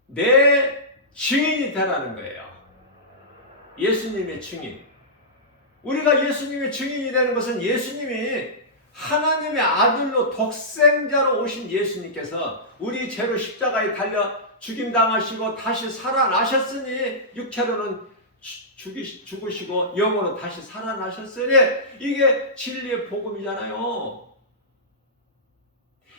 내 증인이 되라는 거예요. 예수님의 증인. 우리가 예수님의 증인이 되는 것은 예수님이 하나님의 아들로 독생자로 오신 예수님께서 우리 죄로 십자가에 달려 죽임당하시고 다시 살아나셨으니, 육체로는 죽으시고 영으로 다시 살아나셨으니, 이게 진리의 복음이잖아요.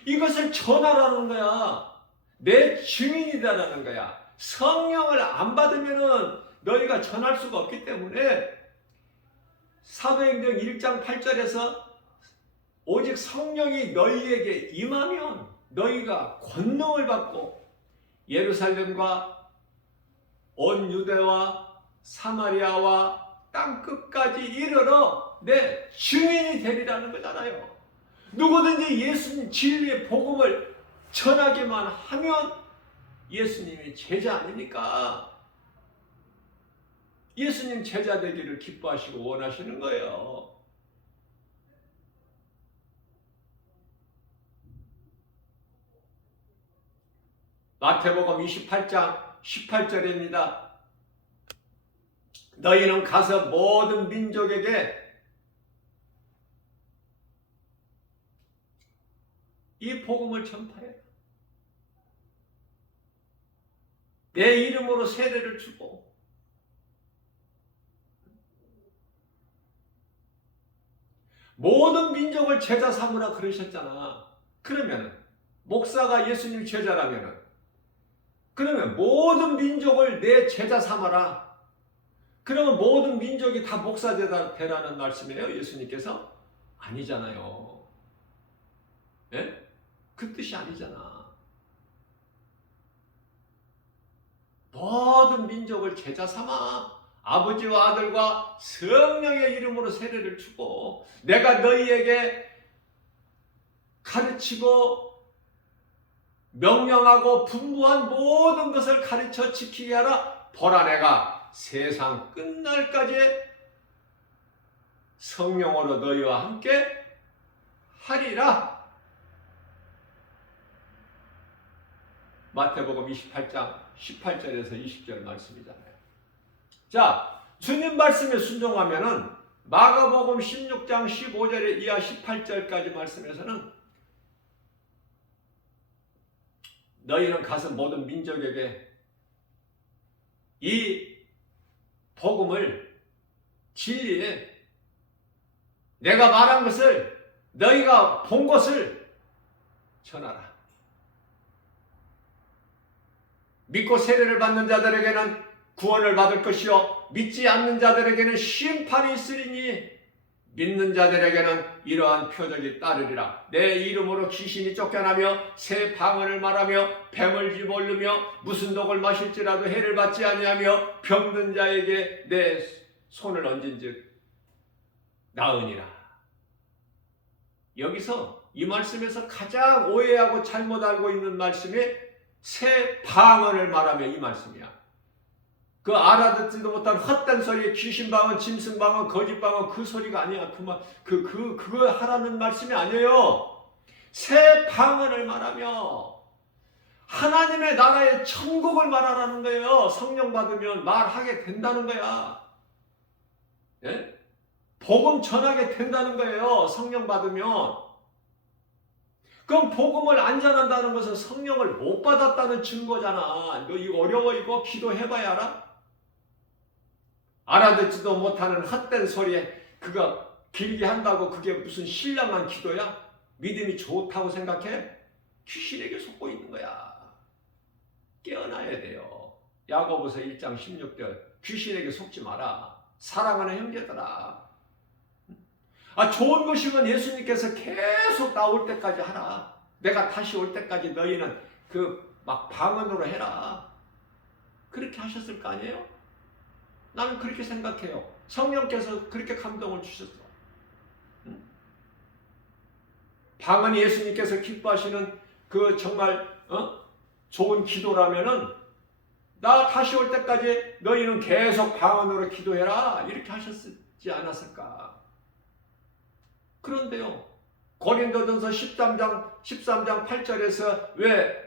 이것을 전하라는 거야. 내 증인이다라는 거야. 성령을 안 받으면은 너희가 전할 수가 없기 때문에 사도행전 1장 8절에서 오직 성령이 너희에게 임하면 너희가 권능을 받고 예루살렘과 온 유대와 사마리아와 땅 끝까지 이르러 내 증인이 되리라는 거잖아요. 누구든지 예수님 진리의 복음을 전하기만 하면 예수님이 제자 아닙니까? 예수님 제자 되기를 기뻐하시고 원하시는 거예요. 마태복음 28장 18절입니다. 너희는 가서 모든 민족에게 이 복음을 전파해. 내 이름으로 세례를 주고 모든 민족을 제자 삼으라 그러셨잖아. 그러면 목사가 예수님 제자라면, 그러면 모든 민족을 내 제자 삼아라. 그러면 모든 민족이 다 목사 되라는 말씀이에요, 예수님께서? 아니잖아요. 예? 그 뜻이 아니잖아. 모든 민족을 제자 삼아 아버지와 아들과 성령의 이름으로 세례를 주고 내가 너희에게 가르치고 명령하고 분부한 모든 것을 가르쳐 지키게 하라. 보라, 내가 세상 끝날까지 성령으로 너희와 함께 하리라. 마태복음 28장 18절에서 20절 말씀이잖아요. 자, 주님 말씀에 순종하면은 마가복음 16장 15절에 이하 18절까지 말씀에서는 너희는 가서 모든 민족에게 이 복음을, 진리에 내가 말한 것을, 너희가 본 것을 전하라. 믿고 세례를 받는 자들에게는 구원을 받을 것이요 믿지 않는 자들에게는 심판이 있으리니 믿는 자들에게는 이러한 표적이 따르리라. 내 이름으로 귀신이 쫓겨나며 새 방언을 말하며 뱀을 집어올르며 무슨 독을 마실지라도 해를 받지 아니하며 병든 자에게 내 손을 얹은즉 나으니라. 여기서 이 말씀에서 가장 오해하고 잘못 알고 있는 말씀이 새 방언을 말하며 이 말씀이야. 그 알아듣지도 못한 헛된 소리, 귀신 방언, 짐승 방언, 거짓 방언, 그 소리가 아니야. 그거 하라는 말씀이 아니에요. 새 방언을 말하며 하나님의 나라의 천국을 말하라는 거예요. 성령 받으면 말하게 된다는 거야. 예? 복음 전하게 된다는 거예요. 성령 받으면. 그럼 복음을 안 전한다는 것은 성령을 못 받았다는 증거잖아. 너 이거 어려워, 이거 기도해봐야 알아? 알아듣지도 못하는 헛된 소리에 그거 길게 한다고 그게 무슨 신령한 기도야? 믿음이 좋다고 생각해? 귀신에게 속고 있는 거야. 깨어나야 돼요. 야고보서 1장 16절 귀신에게 속지 마라. 사랑하는 형제들아. 좋은 것이면 예수님께서 계속 나올 때까지 하라. 내가 다시 올 때까지 너희는 막 방언으로 해라. 그렇게 하셨을 거 아니에요? 나는 그렇게 생각해요. 성령께서 그렇게 감동을 주셨어. 방언이 예수님께서 기뻐하시는 그 정말 좋은 기도라면은 나 다시 올 때까지 너희는 계속 방언으로 기도해라. 이렇게 하셨지 않았을까? 그런데요, 고린도전서 13장 8절에서 왜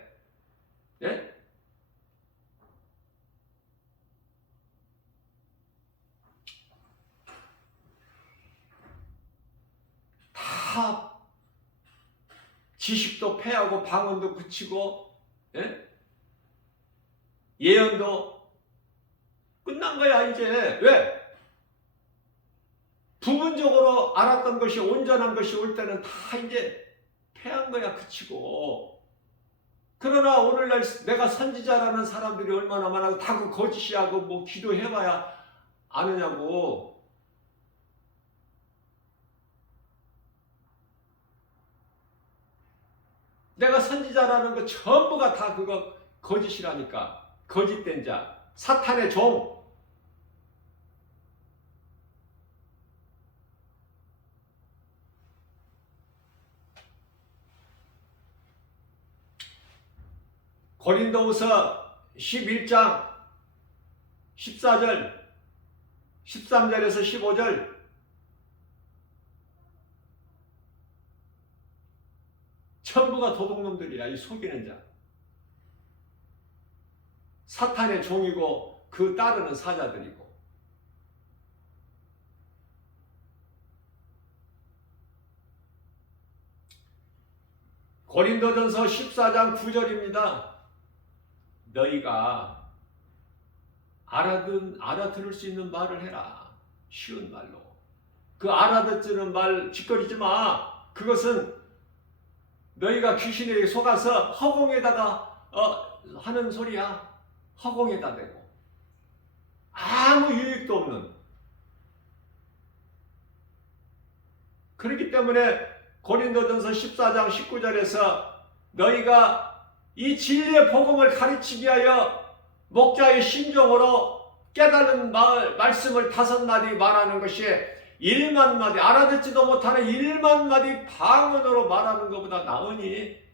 다 지식도 패하고 방언도 그치고 예? 예언도 끝난 거야 이제. 왜? 부분적으로 알았던 것이 온전한 것이 올 때는 다 이제 패한 거야. 그치고. 그러나 오늘날 내가 선지자라는 사람들이 얼마나 많아서 다 그 거짓이하고 뭐 기도해봐야 아느냐고. 내가 선지자라는 거 전부가 다 그거 거짓이라니까. 거짓된 자, 사탄의 종. 고린도후서 11장 14절 13절에서 15절 전부가 도둑놈들이야. 이 속이는 자. 사탄의 종이고 그 따르는 사자들이고. 고린도전서 14장 9절입니다. 너희가 알아들을 수 있는 말을 해라. 쉬운 말로. 그 알아듣지는 말 짓거리지 마. 그것은 너희가 귀신에게 속아서 허공에다가 하는 소리야. 허공에다 대고. 아무 유익도 없는. 그렇기 때문에 고린도전서 14장 19절에서 너희가 이 진리의 복음을 가르치기 위하여 목자의 심정으로 깨달은 말씀을 5마디 말하는 것이 1만 마디, 알아듣지도 못하는 1만 마디 방언으로 말하는 것보다 나으니.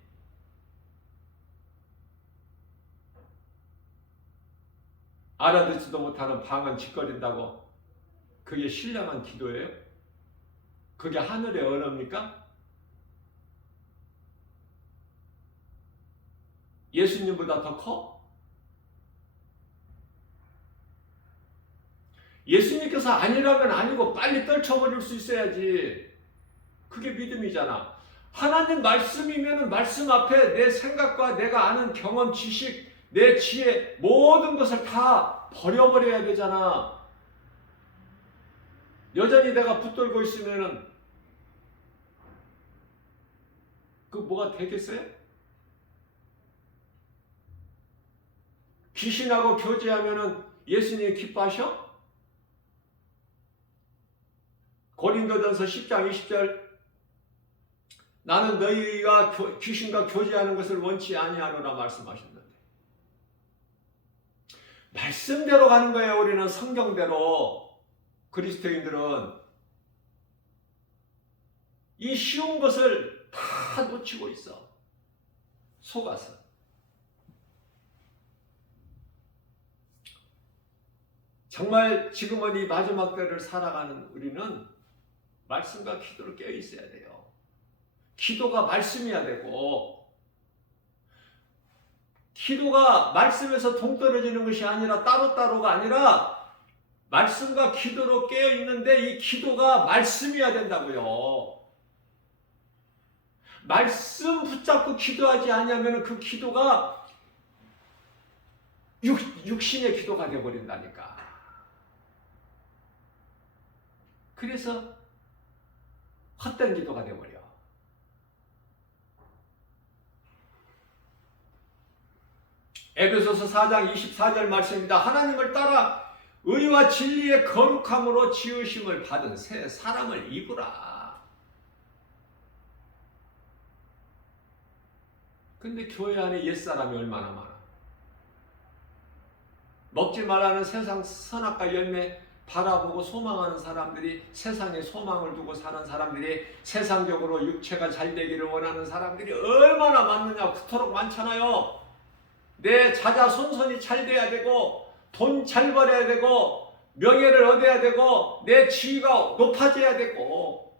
알아듣지도 못하는 방언 짓거린다고 그게 신령한 기도예요? 그게 하늘의 언어입니까? 예수님보다 더 커? 예수님께서 아니라면 아니고 빨리 떨쳐버릴 수 있어야지. 그게 믿음이잖아. 하나님 말씀이면 말씀 앞에 내 생각과 내가 아는 경험, 지식, 내 지혜 모든 것을 다 버려버려야 되잖아. 여전히 내가 붙들고 있으면은 그 뭐가 되겠어요? 귀신하고 교제하면은 예수님이 기뻐하셔? 고린도전서 10장 20절 나는 너희가 귀신과 교제하는 것을 원치 아니하노라 말씀하셨는데 말씀대로 가는 거예요. 우리는 성경대로. 그리스도인들은 이 쉬운 것을 다 놓치고 있어. 속아서. 정말 지금은 이 마지막 때를 살아가는 우리는 말씀과 기도를 깨어 있어야 돼요. 기도가 말씀이어야 되고, 기도가 말씀에서 동떨어지는 것이 아니라 따로따로가 아니라 말씀과 기도로 깨어 있는데 이 기도가 말씀이어야 된다고요. 말씀 붙잡고 기도하지 않으면 그 기도가 육신의 기도가 되어버린다니까. 그래서 헛된 기도가 되어버려. 에베소서 4장 24절 말씀입니다. 하나님을 따라 의와 진리의 거룩함으로 지으심을 받은 새 사람을 입으라. 근데 교회 안에 옛사람이 얼마나 많아. 먹지 말라는 세상 선악과 열매 바라보고 소망하는 사람들이, 세상에 소망을 두고 사는 사람들이, 세상적으로 육체가 잘 되기를 원하는 사람들이 얼마나 많느냐. 그토록 많잖아요. 내 자자손손이 잘 돼야 되고, 돈 잘 벌어야 되고, 명예를 얻어야 되고, 내 지위가 높아져야 되고,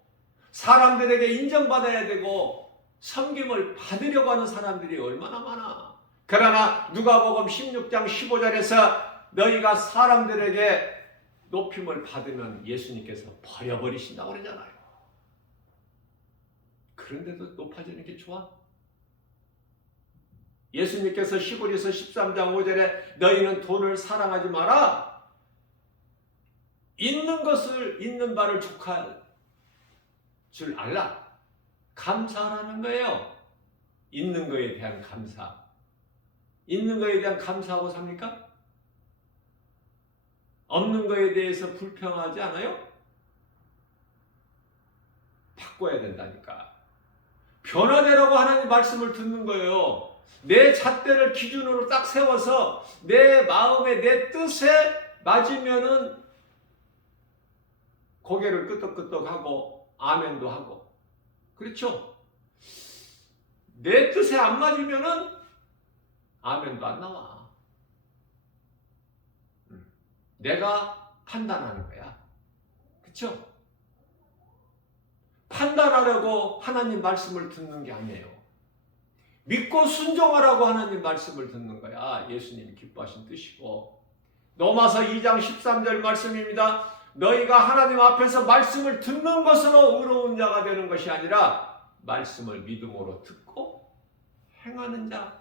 사람들에게 인정받아야 되고, 섬김을 받으려고 하는 사람들이 얼마나 많아. 그러나 누가복음 16장 15절에서 너희가 사람들에게 높임을 받으면 예수님께서 버려버리신다고 그러잖아요. 그런데도 높아지는 게 좋아? 예수님께서 시고리서 13장 5절에 너희는 돈을 사랑하지 마라. 있는 것을 있는 바를 족할 줄 알라. 감사하라는 거예요. 있는 거에 대한 감사. 있는 거에 대한 감사하고 삽니까? 없는 거에 대해서 불평하지 않아요? 바꿔야 된다니까. 변화되라고 하나님 말씀을 듣는 거예요. 내 잣대를 기준으로 딱 세워서 내 마음에 내 뜻에 맞으면은 고개를 끄덕끄덕하고 아멘도 하고, 그렇죠? 내 뜻에 안 맞으면은 아멘도 안 나와. 내가 판단하는 거야. 그렇죠? 판단하려고 하나님 말씀을 듣는 게 아니에요. 믿고 순종하라고 하나님 말씀을 듣는 거야. 예수님이 기뻐하신 뜻이고. 로마서 2장 13절 말씀입니다. 너희가 하나님 앞에서 말씀을 듣는 것으로 의로운 자가 되는 것이 아니라 말씀을 믿음으로 듣고 행하는 자.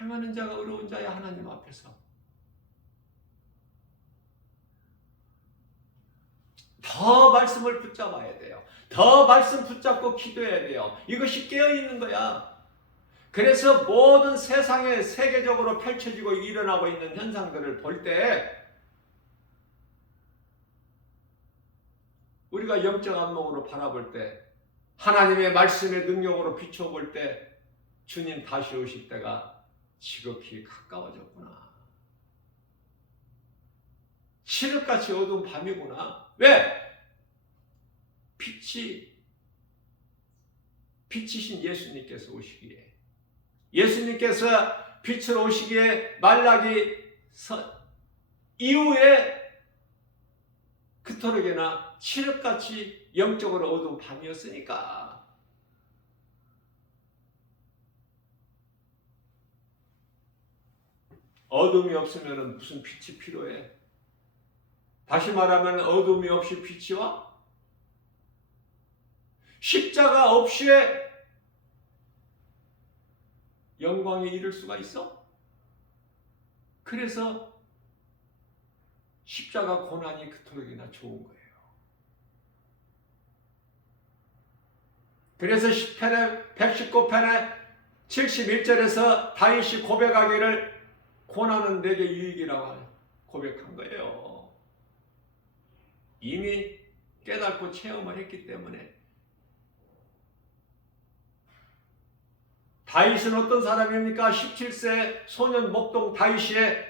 행하는 자가 의로운 자야. 하나님 앞에서. 더 말씀을 붙잡아야 돼요. 더 말씀 붙잡고 기도해야 돼요. 이것이 깨어있는 거야. 그래서 모든 세상에 세계적으로 펼쳐지고 일어나고 있는 현상들을 볼 때 우리가 영적 안목으로 바라볼 때 하나님의 말씀의 능력으로 비춰볼 때 주님 다시 오실 때가 지극히 가까워졌구나. 칠흑같이 어두운 밤이구나. 왜? 빛이신 예수님께서 오시기에, 예수님께서 빛으로 오시기에 말라기 이후에 그토록이나 칠흑같이 영적으로 어두운 밤이었으니까. 어둠이 없으면 무슨 빛이 필요해? 다시 말하면 어둠이 없이 빛이 와? 십자가 없이 영광에 이를 수가 있어? 그래서 십자가 고난이 그토록이나 좋은 거예요. 그래서 시편의 119편의 71절에서 다윗이 고백하기를 고난은 내게 유익이라고 고백한 거예요. 이미 깨닫고 체험을 했기 때문에. 다윗은 어떤 사람입니까? 17세 소년 목동 다윗의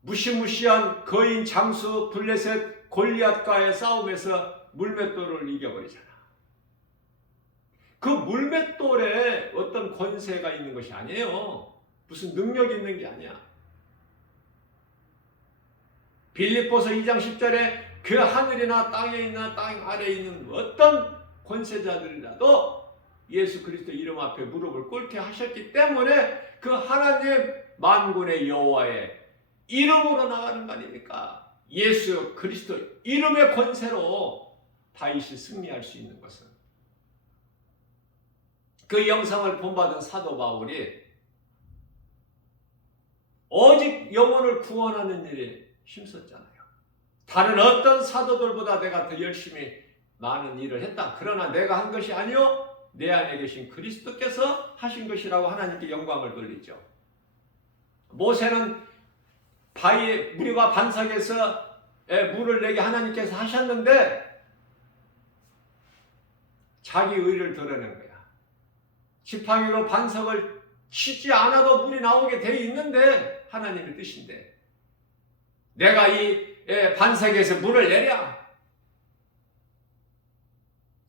무시무시한 거인 장수 블레셋 골리앗과의 싸움에서 물맷돌을 이겨버리잖아. 그 물맷돌에 어떤 권세가 있는 것이 아니에요. 무슨 능력이 있는 게 아니야. 빌립보서 2장 10절에 그 하늘이나 땅에 있나 땅 아래에 있는 어떤 권세자들이라도 예수 그리스도 이름 앞에 무릎을 꿇게 하셨기 때문에 그 하나님 만군의 여호와의 이름으로 나가는 거 아닙니까? 예수 그리스도 이름의 권세로 다윗이 승리할 수 있는 것은, 그 영상을 본받은 사도 바울이 오직 영혼을 구원하는 일에 힘썼잖아요. 다른 어떤 사도들보다 내가 더 열심히 많은 일을 했다. 그러나 내가 한 것이 아니요 내 안에 계신 그리스도께서 하신 것이라고 하나님께 영광을 돌리죠. 모세는 바위에 무리가 반석에서 물을 내게 하나님께서 하셨는데 자기 의를 드러낸 거야. 지팡이로 반석을 치지 않아도 물이 나오게 돼 있는데 하나님의 뜻인데 내가 이 반석에서 물을 내랴.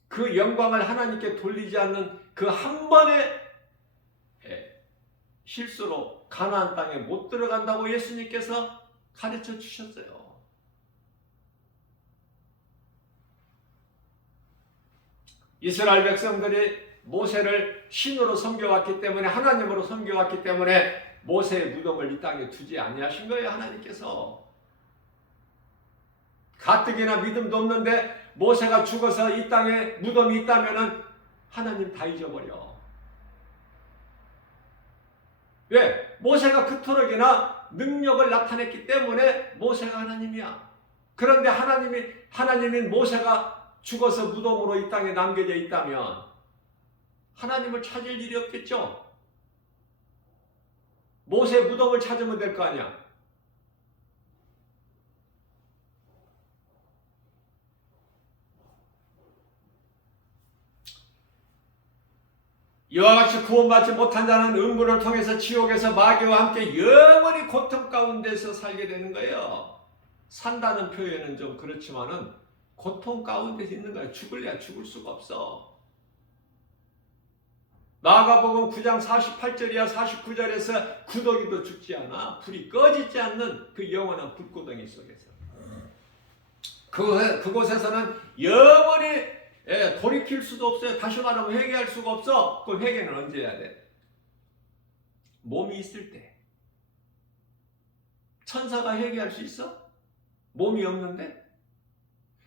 그 영광을 하나님께 돌리지 않는 그 한 번의 실수로 가나안 땅에 못 들어간다고 예수님께서 가르쳐 주셨어요. 이스라엘 백성들이 모세를 신으로 섬겨왔기 때문에, 하나님으로 섬겨왔기 때문에 모세의 무덤을 이 땅에 두지 아니하신 거예요. 하나님께서 가뜩이나 믿음도 없는데 모세가 죽어서 이 땅에 무덤이 있다면은 하나님 다 잊어버려. 왜? 모세가 그토록이나 능력을 나타냈기 때문에 모세가 하나님이야. 그런데 하나님인 모세가 죽어서 무덤으로 이 땅에 남겨져 있다면 하나님을 찾을 일이 없겠죠? 모세 무덤을 찾으면 될 거 아니야. 이와 같이 구원받지 못한 자는 음부를 통해서 지옥에서 마귀와 함께 영원히 고통 가운데서 살게 되는 거예요. 산다는 표현은 좀 그렇지만은 고통 가운데 있는 거야. 죽을래야 죽을 수가 없어. 마가복음 9장 48절이야 49절에서 구더기도 죽지 않아. 불이 꺼지지 않는 그 영원한 불구덩이 속에서. 그곳에서는 영원히 돌이킬 수도 없어요. 다시 말하면 회개할 수가 없어. 그 회개는 언제 해야 돼? 몸이 있을 때. 천사가 회개할 수 있어? 몸이 없는데?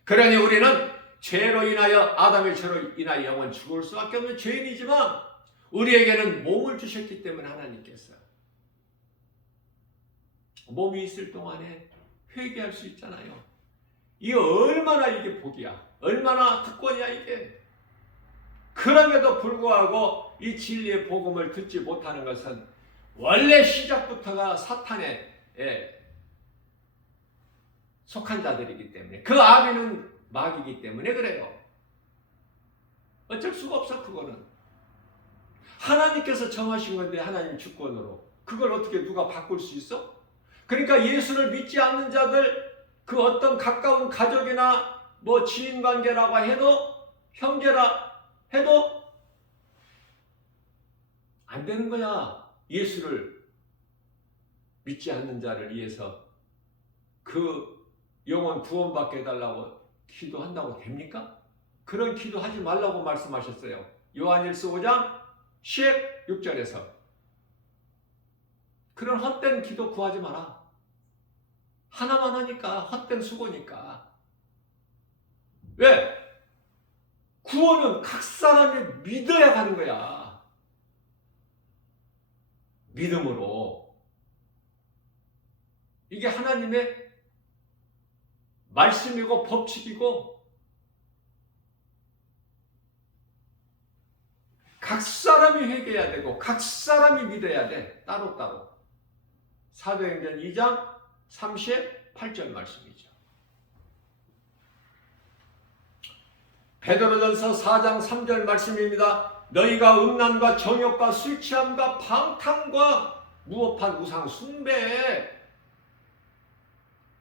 그러니 우리는 죄로 인하여 아담의 죄로 인하여 영원 죽을 수밖에 없는 죄인이지만 우리에게는 몸을 주셨기 때문에 하나님께서 몸이 있을 동안에 회개할 수 있잖아요. 이게 얼마나 이게 복이야. 얼마나 특권이야 이게. 그럼에도 불구하고 이 진리의 복음을 듣지 못하는 것은 원래 시작부터가 사탄의 속한 자들이기 때문에 그 아비는 마귀이기 때문에 그래요. 어쩔 수가 없어. 그거는 하나님께서 정하신 건데 하나님 주권으로 그걸 어떻게 누가 바꿀 수 있어? 그러니까 예수를 믿지 않는 자들 그 어떤 가까운 가족이나 뭐 지인관계라고 해도 형제라 해도 안 되는 거야. 예수를 믿지 않는 자를 위해서 그 영혼 구원받게 해달라고 기도한다고 됩니까? 그런 기도하지 말라고 말씀하셨어요. 요한일서 5장 16절에서 그런 헛된 기도 구하지 마라. 하나만 하니까 헛된 수고니까. 왜? 구원은 각 사람이 믿어야 가는 거야. 믿음으로. 이게 하나님의 말씀이고 법칙이고 각 사람이 회개해야 되고 각 사람이 믿어야 돼. 따로따로. 사도행전 2장 38절 말씀이죠. 베드로전서 4장 3절 말씀입니다. 너희가 음란과 정욕과 술 취함과 방탕과 무법한 우상 숭배,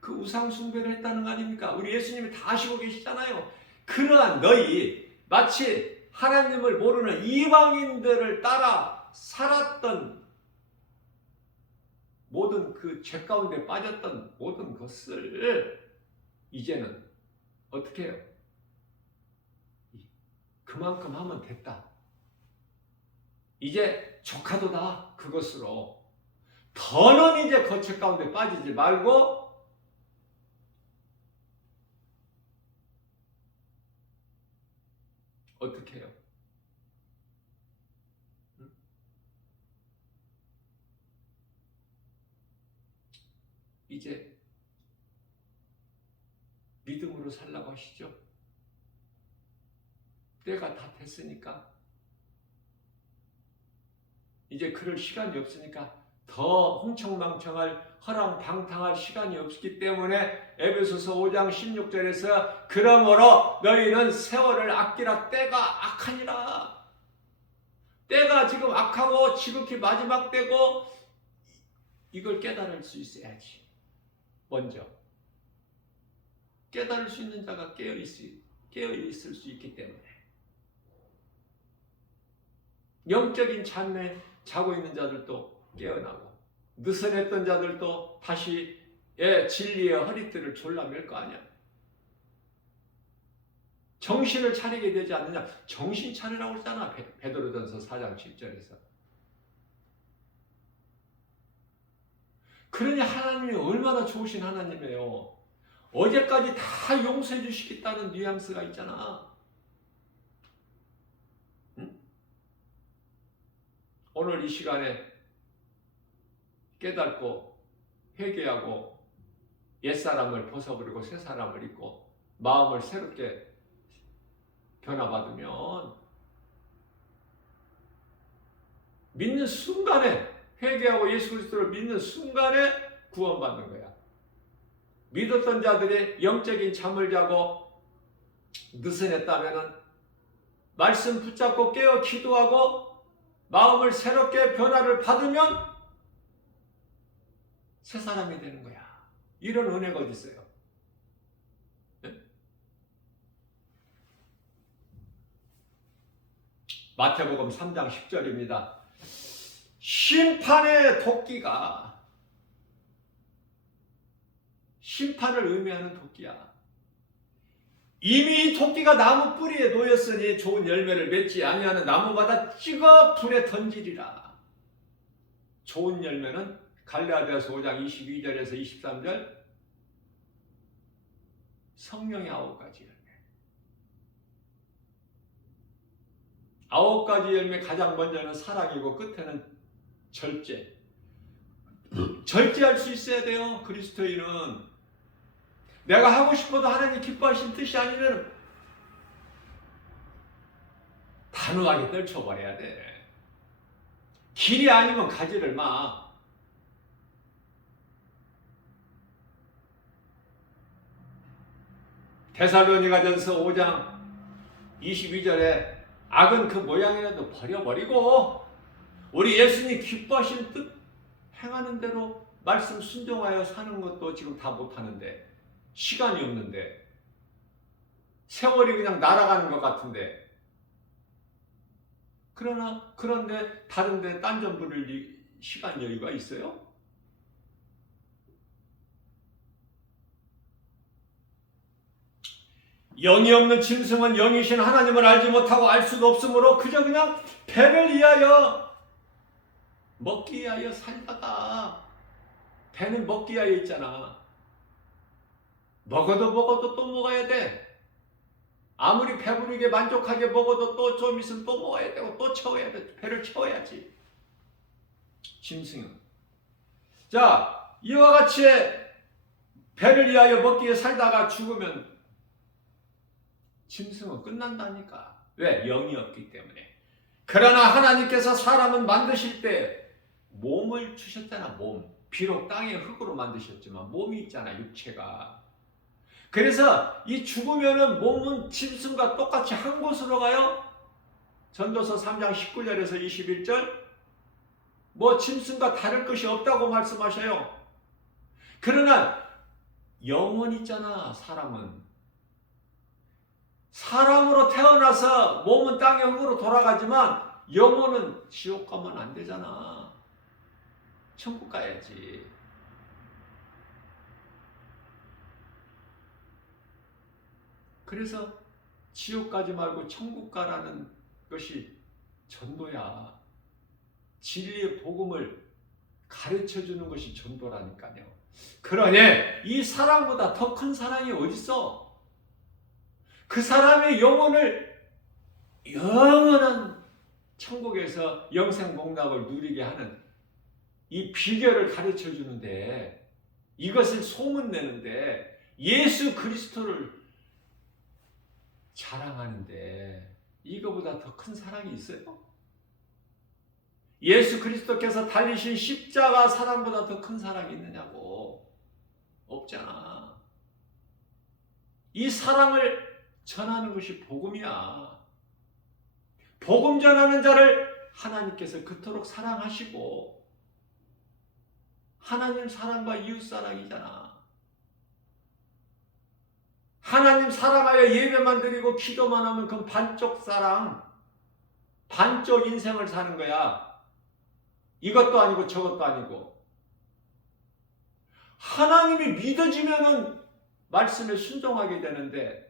그 우상 숭배를 했다는 거 아닙니까? 우리 예수님이 다 아시고 계시잖아요. 그러한 너희 마치 하나님을 모르는 이방인들을 따라 살았던 모든 그 죄 가운데 빠졌던 모든 것을 이제는 어떻게 해요? 그만큼 하면 됐다. 이제 조카도다. 그것으로 더는 이제 그 죄 가운데 빠지지 말고 어떻게 해요? 이제 믿음으로 살라고 하시죠. 때가 다 됐으니까 이제 그럴 시간이 없으니까 더 흥청망청할 허랑방탕할 시간이 없기 때문에 에베소서 5장 16절에서 그러므로 너희는 세월을 아끼라. 때가 악하니라. 때가 지금 악하고 지극히 마지막 때고 이걸 깨달을 수 있어야지. 먼저 깨달을 수 있는 자가 깨어있을 수 있기 때문에 영적인 잠에 자고 있는 자들도 깨어나고 느슨했던 자들도 다시 진리의 허리띠를 졸라맬 거 아니야. 정신을 차리게 되지 않느냐. 정신 차리라고 했잖아. 베드로전서 4장 7절에서. 그러니 하나님이 얼마나 좋으신 하나님이에요. 어제까지 다 용서해 주시겠다는 뉘앙스가 있잖아. 응? 오늘 이 시간에 깨닫고 회개하고 옛사람을 벗어버리고 새사람을 입고 마음을 새롭게 변화받으면 믿는 순간에, 회개하고 예수 그리스도를 믿는 순간에 구원받는 거야. 믿었던 자들이 영적인 잠을 자고 느슨했다면 말씀 붙잡고 깨어 기도하고 마음을 새롭게 변화를 받으면 새 사람이 되는 거야. 이런 은혜가 어디 있어요? 네? 마태복음 3장 10절입니다. 심판의 도끼가, 심판을 의미하는 도끼야. 이미 이 도끼가 나무 뿌리에 놓였으니 좋은 열매를 맺지 아니하는 나무마다 찍어 불에 던지리라. 좋은 열매는 갈라디아서 5장 22절에서 23절, 성령의 9가지 열매. 9가지 열매 가장 먼저는 사랑이고 끝에는 절제. 절제할 수 있어야 돼요. 그리스도인은 내가 하고 싶어도 하나님 기뻐하신 뜻이 아니면 단호하게 떨쳐버려야 돼. 길이 아니면 가지를 마. 데살로니가전서 5장 22절에 악은 그 모양이라도 버려버리고 우리 예수님 기뻐하신 뜻 행하는 대로 말씀 순종하여 사는 것도 지금 다 못하는데, 시간이 없는데, 세월이 그냥 날아가는 것 같은데, 그런데 다른 데 딴 점 부릴 시간 여유가 있어요? 영이 없는 짐승은 영이신 하나님을 알지 못하고 알 수도 없으므로 그저 그냥 배를 위하여, 먹기 위하여 살다가, 배는 먹기 위하여 있잖아. 먹어도 또 먹어야 돼. 아무리 배부르게 만족하게 먹어도 또 좀 있으면 또 먹어야 되고 또 채워야 돼. 배를 채워야지. 짐승은. 자, 이와 같이 배를 위하여 먹기 위해 살다가 죽으면 짐승은 끝난다니까. 왜? 영이 없기 때문에. 그러나 하나님께서 사람은 만드실 때 몸을 주셨잖아. 몸. 비록 땅의 흙으로 만드셨지만 몸이 있잖아. 육체가. 그래서 이 죽으면은 몸은 짐승과 똑같이 한 곳으로 가요. 전도서 3장 19절에서 21절. 뭐 짐승과 다를 것이 없다고 말씀하셔요. 그러나 영혼 있잖아. 사람은. 사람으로 태어나서 몸은 땅의 흙으로 돌아가지만 영혼은 지옥 가면 안 되잖아. 천국 가야지. 그래서 지옥 가지 말고 천국 가라는 것이 전도야. 진리의 복음을 가르쳐 주는 것이 전도라니까요. 그러니 이 사랑보다 더 큰 사랑이 어딨어? 그 사람의 영혼을 영원한 천국에서 영생복락을 누리게 하는 이 비결을 가르쳐 주는데, 이것을 소문내는데, 예수 그리스도를 자랑하는데 이거보다 더 큰 사랑이 있어요? 예수 그리스도께서 달리신 십자가 사랑보다 더 큰 사랑이 있느냐고. 없잖아. 이 사랑을 전하는 것이 복음이야. 복음 전하는 자를 하나님께서 그토록 사랑하시고, 하나님 사랑과 이웃 사랑이잖아. 하나님 사랑하여 예배만 드리고 기도만 하면 그건 반쪽 사랑, 반쪽 인생을 사는 거야. 이것도 아니고 저것도 아니고. 하나님이 믿어지면은 말씀에 순종하게 되는데,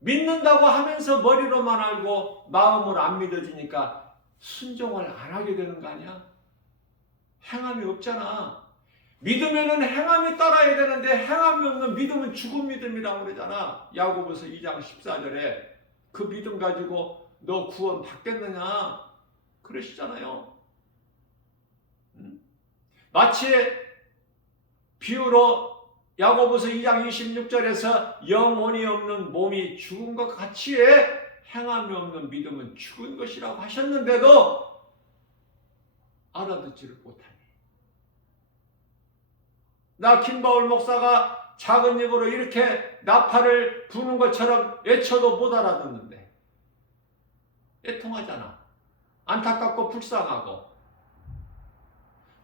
믿는다고 하면서 머리로만 알고 마음으로 안 믿어지니까 순종을 안 하게 되는 거 아니야? 행함이 없잖아. 믿으면은 행함이 따라야 되는데 행함이 없는 믿음은 죽은 믿음이라고 그러잖아. 야고보서 2장 14절에 그 믿음 가지고 너 구원 받겠느냐 그러시잖아요. 마치 비유로 야고보서 2장 26절에서 영혼이 없는 몸이 죽은 것 같이 행함이 없는 믿음은 죽은 것이라고 하셨는데도 알아듣지를 못하니. 나 김바울 목사가 작은 입으로 이렇게 나팔을 부는 것처럼 외쳐도 못 알아듣는데 애통하잖아. 안타깝고 불쌍하고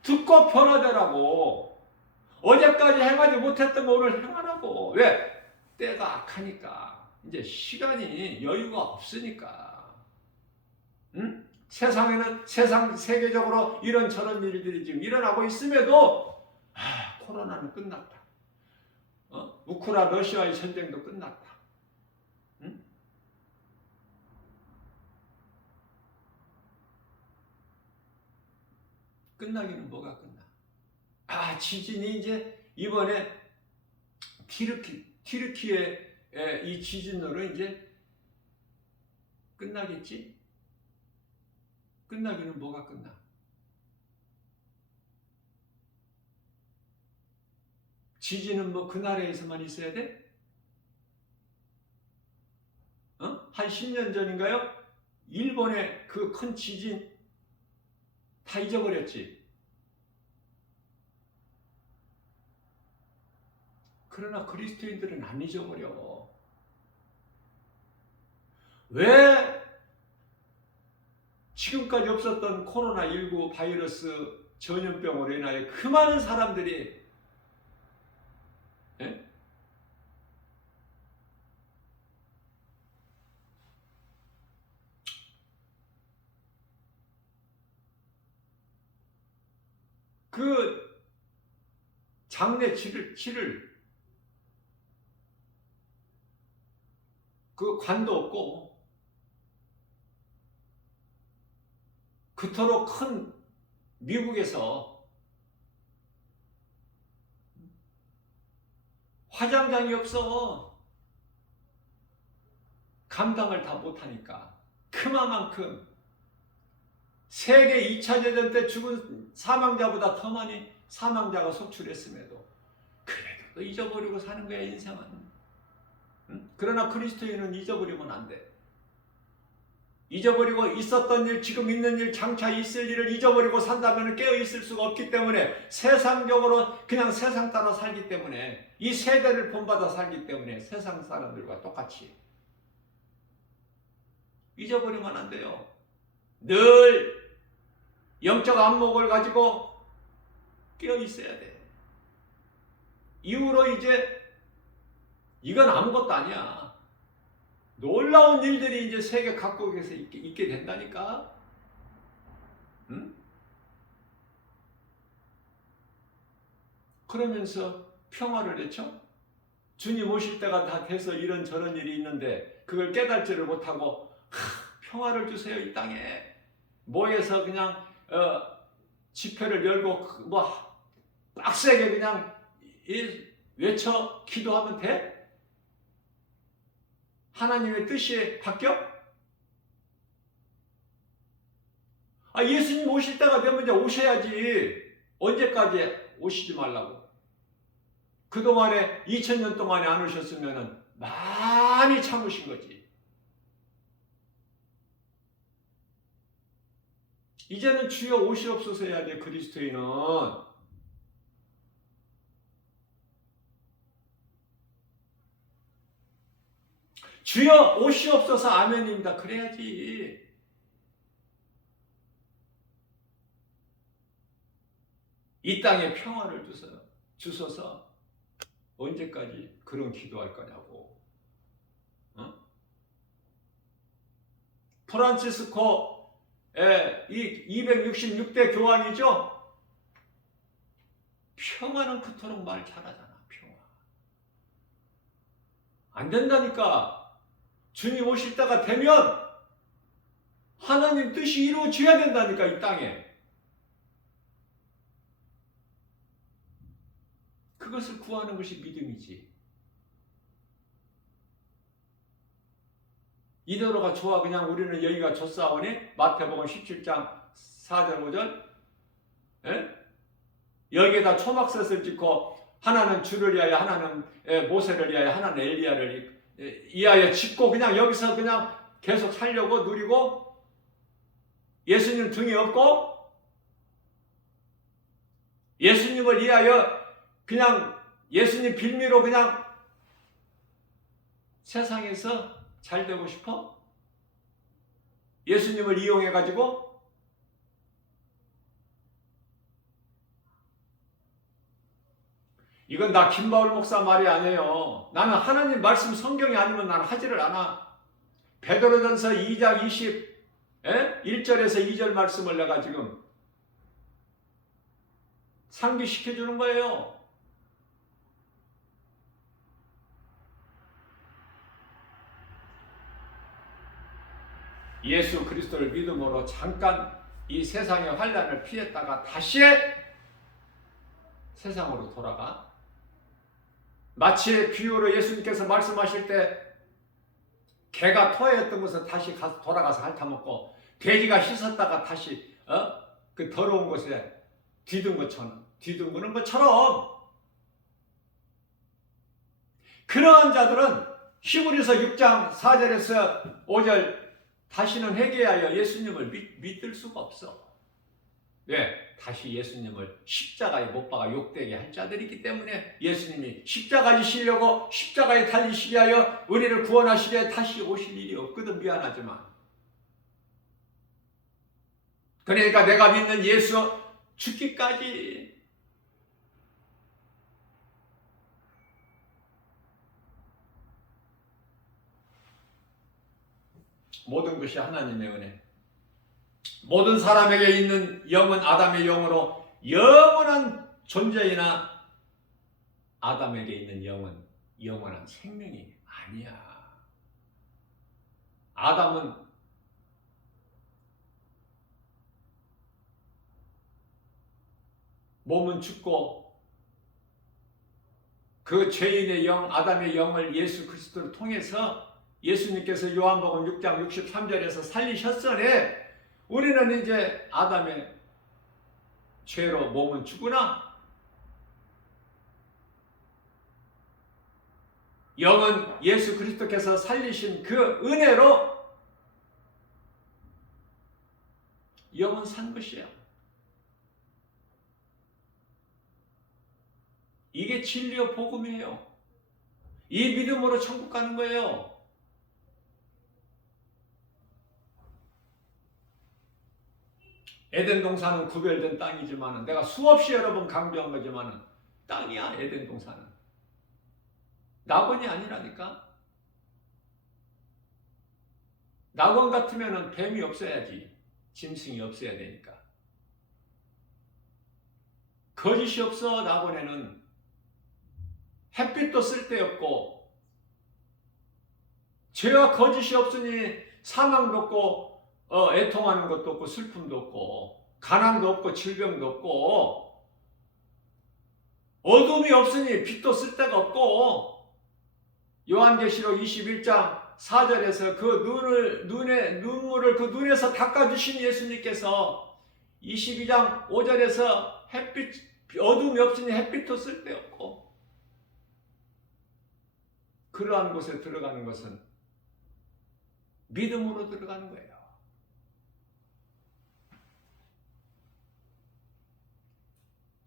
듣고 변화되라고. 어제까지 행하지 못했던 거 오늘 행하라고. 왜? 때가 악하니까. 이제 시간이 여유가 없으니까. 응? 세상에는 세계적으로 이런저런 일들이 지금 일어나고 있음에도 코로나는 끝났다. 우크라 러시아의 전쟁도 끝났다. 응? 끝나기는 뭐가 끝나? 지진이 이제 이번에 튀르키의 이 지진으로 이제 끝나겠지? 끝나기는 뭐가 끝나? 지진은 뭐 그 나라에서만 있어야 돼? 한 10년 전인가요? 일본의 그 큰 지진 다 잊어버렸지? 그러나 그리스도인들은 안 잊어버려. 왜 지금까지 없었던 코로나19 바이러스 전염병으로 인하여 그 많은 사람들이 그 장례 치를 그 관도 없고 그토록 큰 미국에서 화장장이 없어. 감당을 다 못하니까. 그만큼 세계 2차 대전 때 죽은 사망자보다 더 많이 사망자가 속출했음에도 그래도 또 잊어버리고 사는 거야 인생은. 그러나 그리스도인은 잊어버리면 안 돼. 잊어버리고 있었던 일, 지금 있는 일, 장차 있을 일을 잊어버리고 산다면 깨어있을 수가 없기 때문에 세상적으로 그냥 세상 따라 살기 때문에 이 세대를 본받아 살기 때문에 세상 사람들과 똑같이 잊어버리면 안 돼요. 늘 영적 안목을 가지고 깨어있어야 돼. 이후로 이제 이건 아무것도 아니야. 놀라운 일들이 이제 세계 각국에서 있게 된다니까. 응? 그러면서 평화를 외쳐? 주님 오실 때가 다 돼서 이런저런 일이 있는데 그걸 깨달지를 못하고 평화를 주세요 이 땅에. 모여서 그냥 집회를 열고 뭐 빡세게 그냥 외쳐 기도하면 돼? 하나님의 뜻이 바뀌어? 예수님 오실 때가 되면 이제 오셔야지. 언제까지 오시지 말라고. 그동안에 2000년 동안에 안 오셨으면 많이 참으신 거지. 이제는 주여 오시옵소서 해야 돼. 그리스도인은. 주여 오시옵소서 아멘입니다. 그래야지. 이 땅에 평화를 주소서 언제까지 그런 기도할 거냐고. 프란치스코의 이 266대 교황이죠. 평화는 그토록 말 잘하잖아. 평화. 안 된다니까. 주님 오실 때가 되면 하나님 뜻이 이루어져야 된다니까 이 땅에. 그것을 구하는 것이 믿음이지. 이대로가 좋아. 그냥 우리는 여기가 좋사오니 마태복음 17장 4절 5절 여기에다 초막셋을 짓고 하나는 주를 위하여 하나는 모세를 위하여 하나는 엘리야를 위하여 짓고 그냥 여기서 그냥 계속 살려고 누리고 예수님 등이 없고 예수님을 위하여 그냥 예수님 빌미로 그냥 세상에서 잘 되고 싶어? 예수님을 이용해가지고? 이건 나 김바울 목사 말이 아니에요. 나는 하나님 말씀 성경이 아니면 나는 하지를 않아. 베드로전서 2장 1절에서 2절 말씀을 내가 지금 상기시켜주는 거예요. 예수 그리스도를 믿음으로 잠깐 이 세상의 환난을 피했다가 다시 세상으로 돌아가. 마치 비유로 예수님께서 말씀하실 때 개가 토해했던 것을 다시 돌아가서 핥아먹고 돼지가 씻었다가 다시 그 더러운 곳에 뒤둥그는 것처럼 그러한 자들은 히브리서 6장 4절에서 5절 다시는 회개하여 예수님을 믿을 수가 없어. 왜? 다시 예수님을 십자가에 못 박아 욕되게 할 자들이기 때문에 예수님이 십자가에 지시려고 십자가에 달리시게 하여 우리를 구원하시게 다시 오실 일이 없거든. 미안하지만. 그러니까 내가 믿는 예수 죽기까지 모든 것이 하나님의 은혜. 모든 사람에게 있는 영은 아담의 영으로 영원한 존재이나 아담에게 있는 영은 영원한 생명이 아니야. 아담은 몸은 죽고 그 죄인의 영, 아담의 영을 예수 그리스도를 통해서 예수님께서 요한복음 6장 63절에서 살리셨으니 우리는 이제 아담의 죄로 몸은 죽으나 영은 예수 그리스도께서 살리신 그 은혜로 영은 산 것이야. 이게 진리의 복음이에요. 이 믿음으로 천국 가는 거예요. 에덴 동산은 구별된 땅이지만 내가 수없이 여러 번 강조한 거지만 땅이야. 에덴 동산은 낙원이 아니라니까. 낙원 같으면 뱀이 없어야지. 짐승이 없어야 되니까. 거짓이 없어. 낙원에는 햇빛도 쓸데없고 죄와 거짓이 없으니 사망도 없고 애통하는 것도 없고 슬픔도 없고 가난도 없고 질병도 없고 어둠이 없으니 빛도 쓸 데가 없고 요한계시록 21장 4절에서 그 눈물을 그 눈에서 닦아주신 예수님께서 22장 5절에서 어둠이 없으니 햇빛도 쓸 데 없고 그러한 곳에 들어가는 것은 믿음으로 들어가는 거예요.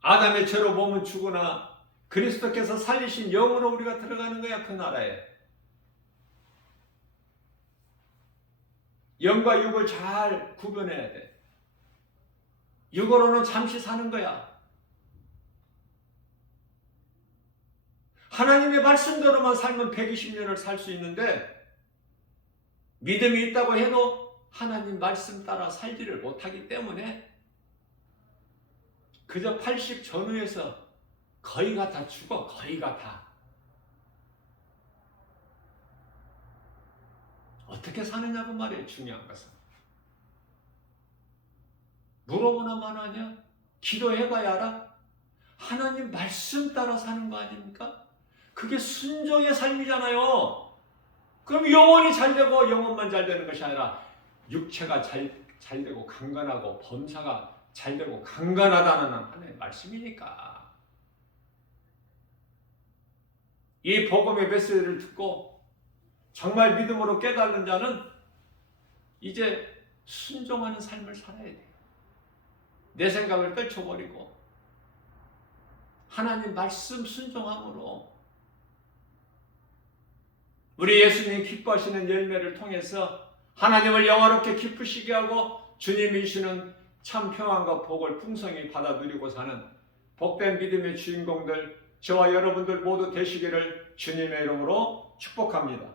아담의 죄로 몸은 죽으나 그리스도께서 살리신 영으로 우리가 들어가는 거야. 그 나라에. 영과 육을 잘 구분해야 돼. 육으로는 잠시 사는 거야. 하나님의 말씀대로만 살면 120년을 살 수 있는데 믿음이 있다고 해도 하나님 말씀 따라 살지를 못하기 때문에 그저 80 전후에서 거의가 다 죽어. 거의가 다. 어떻게 사느냐고 말이에요. 중요한 것은. 물어보나만 하냐? 기도해봐야 알아? 하나님 말씀 따라 사는 거 아닙니까? 그게 순종의 삶이잖아요. 그럼 영혼이 잘 되고 영혼만 잘 되는 것이 아니라 육체가 잘 되고 강건하고 범사가 잘 되고 강건하다는 하나님의 말씀이니까. 이 복음의 메시지를 듣고 정말 믿음으로 깨달은 자는 이제 순종하는 삶을 살아야 돼요. 내 생각을 떨쳐버리고 하나님 말씀 순종함으로 우리 예수님 기뻐하시는 열매를 통해서 하나님을 영화롭게 기쁘시게 하고 주님이 주시는 참 평안과 복을 풍성히 받아 누리고 사는 복된 믿음의 주인공들 저와 여러분들 모두 되시기를 주님의 이름으로 축복합니다.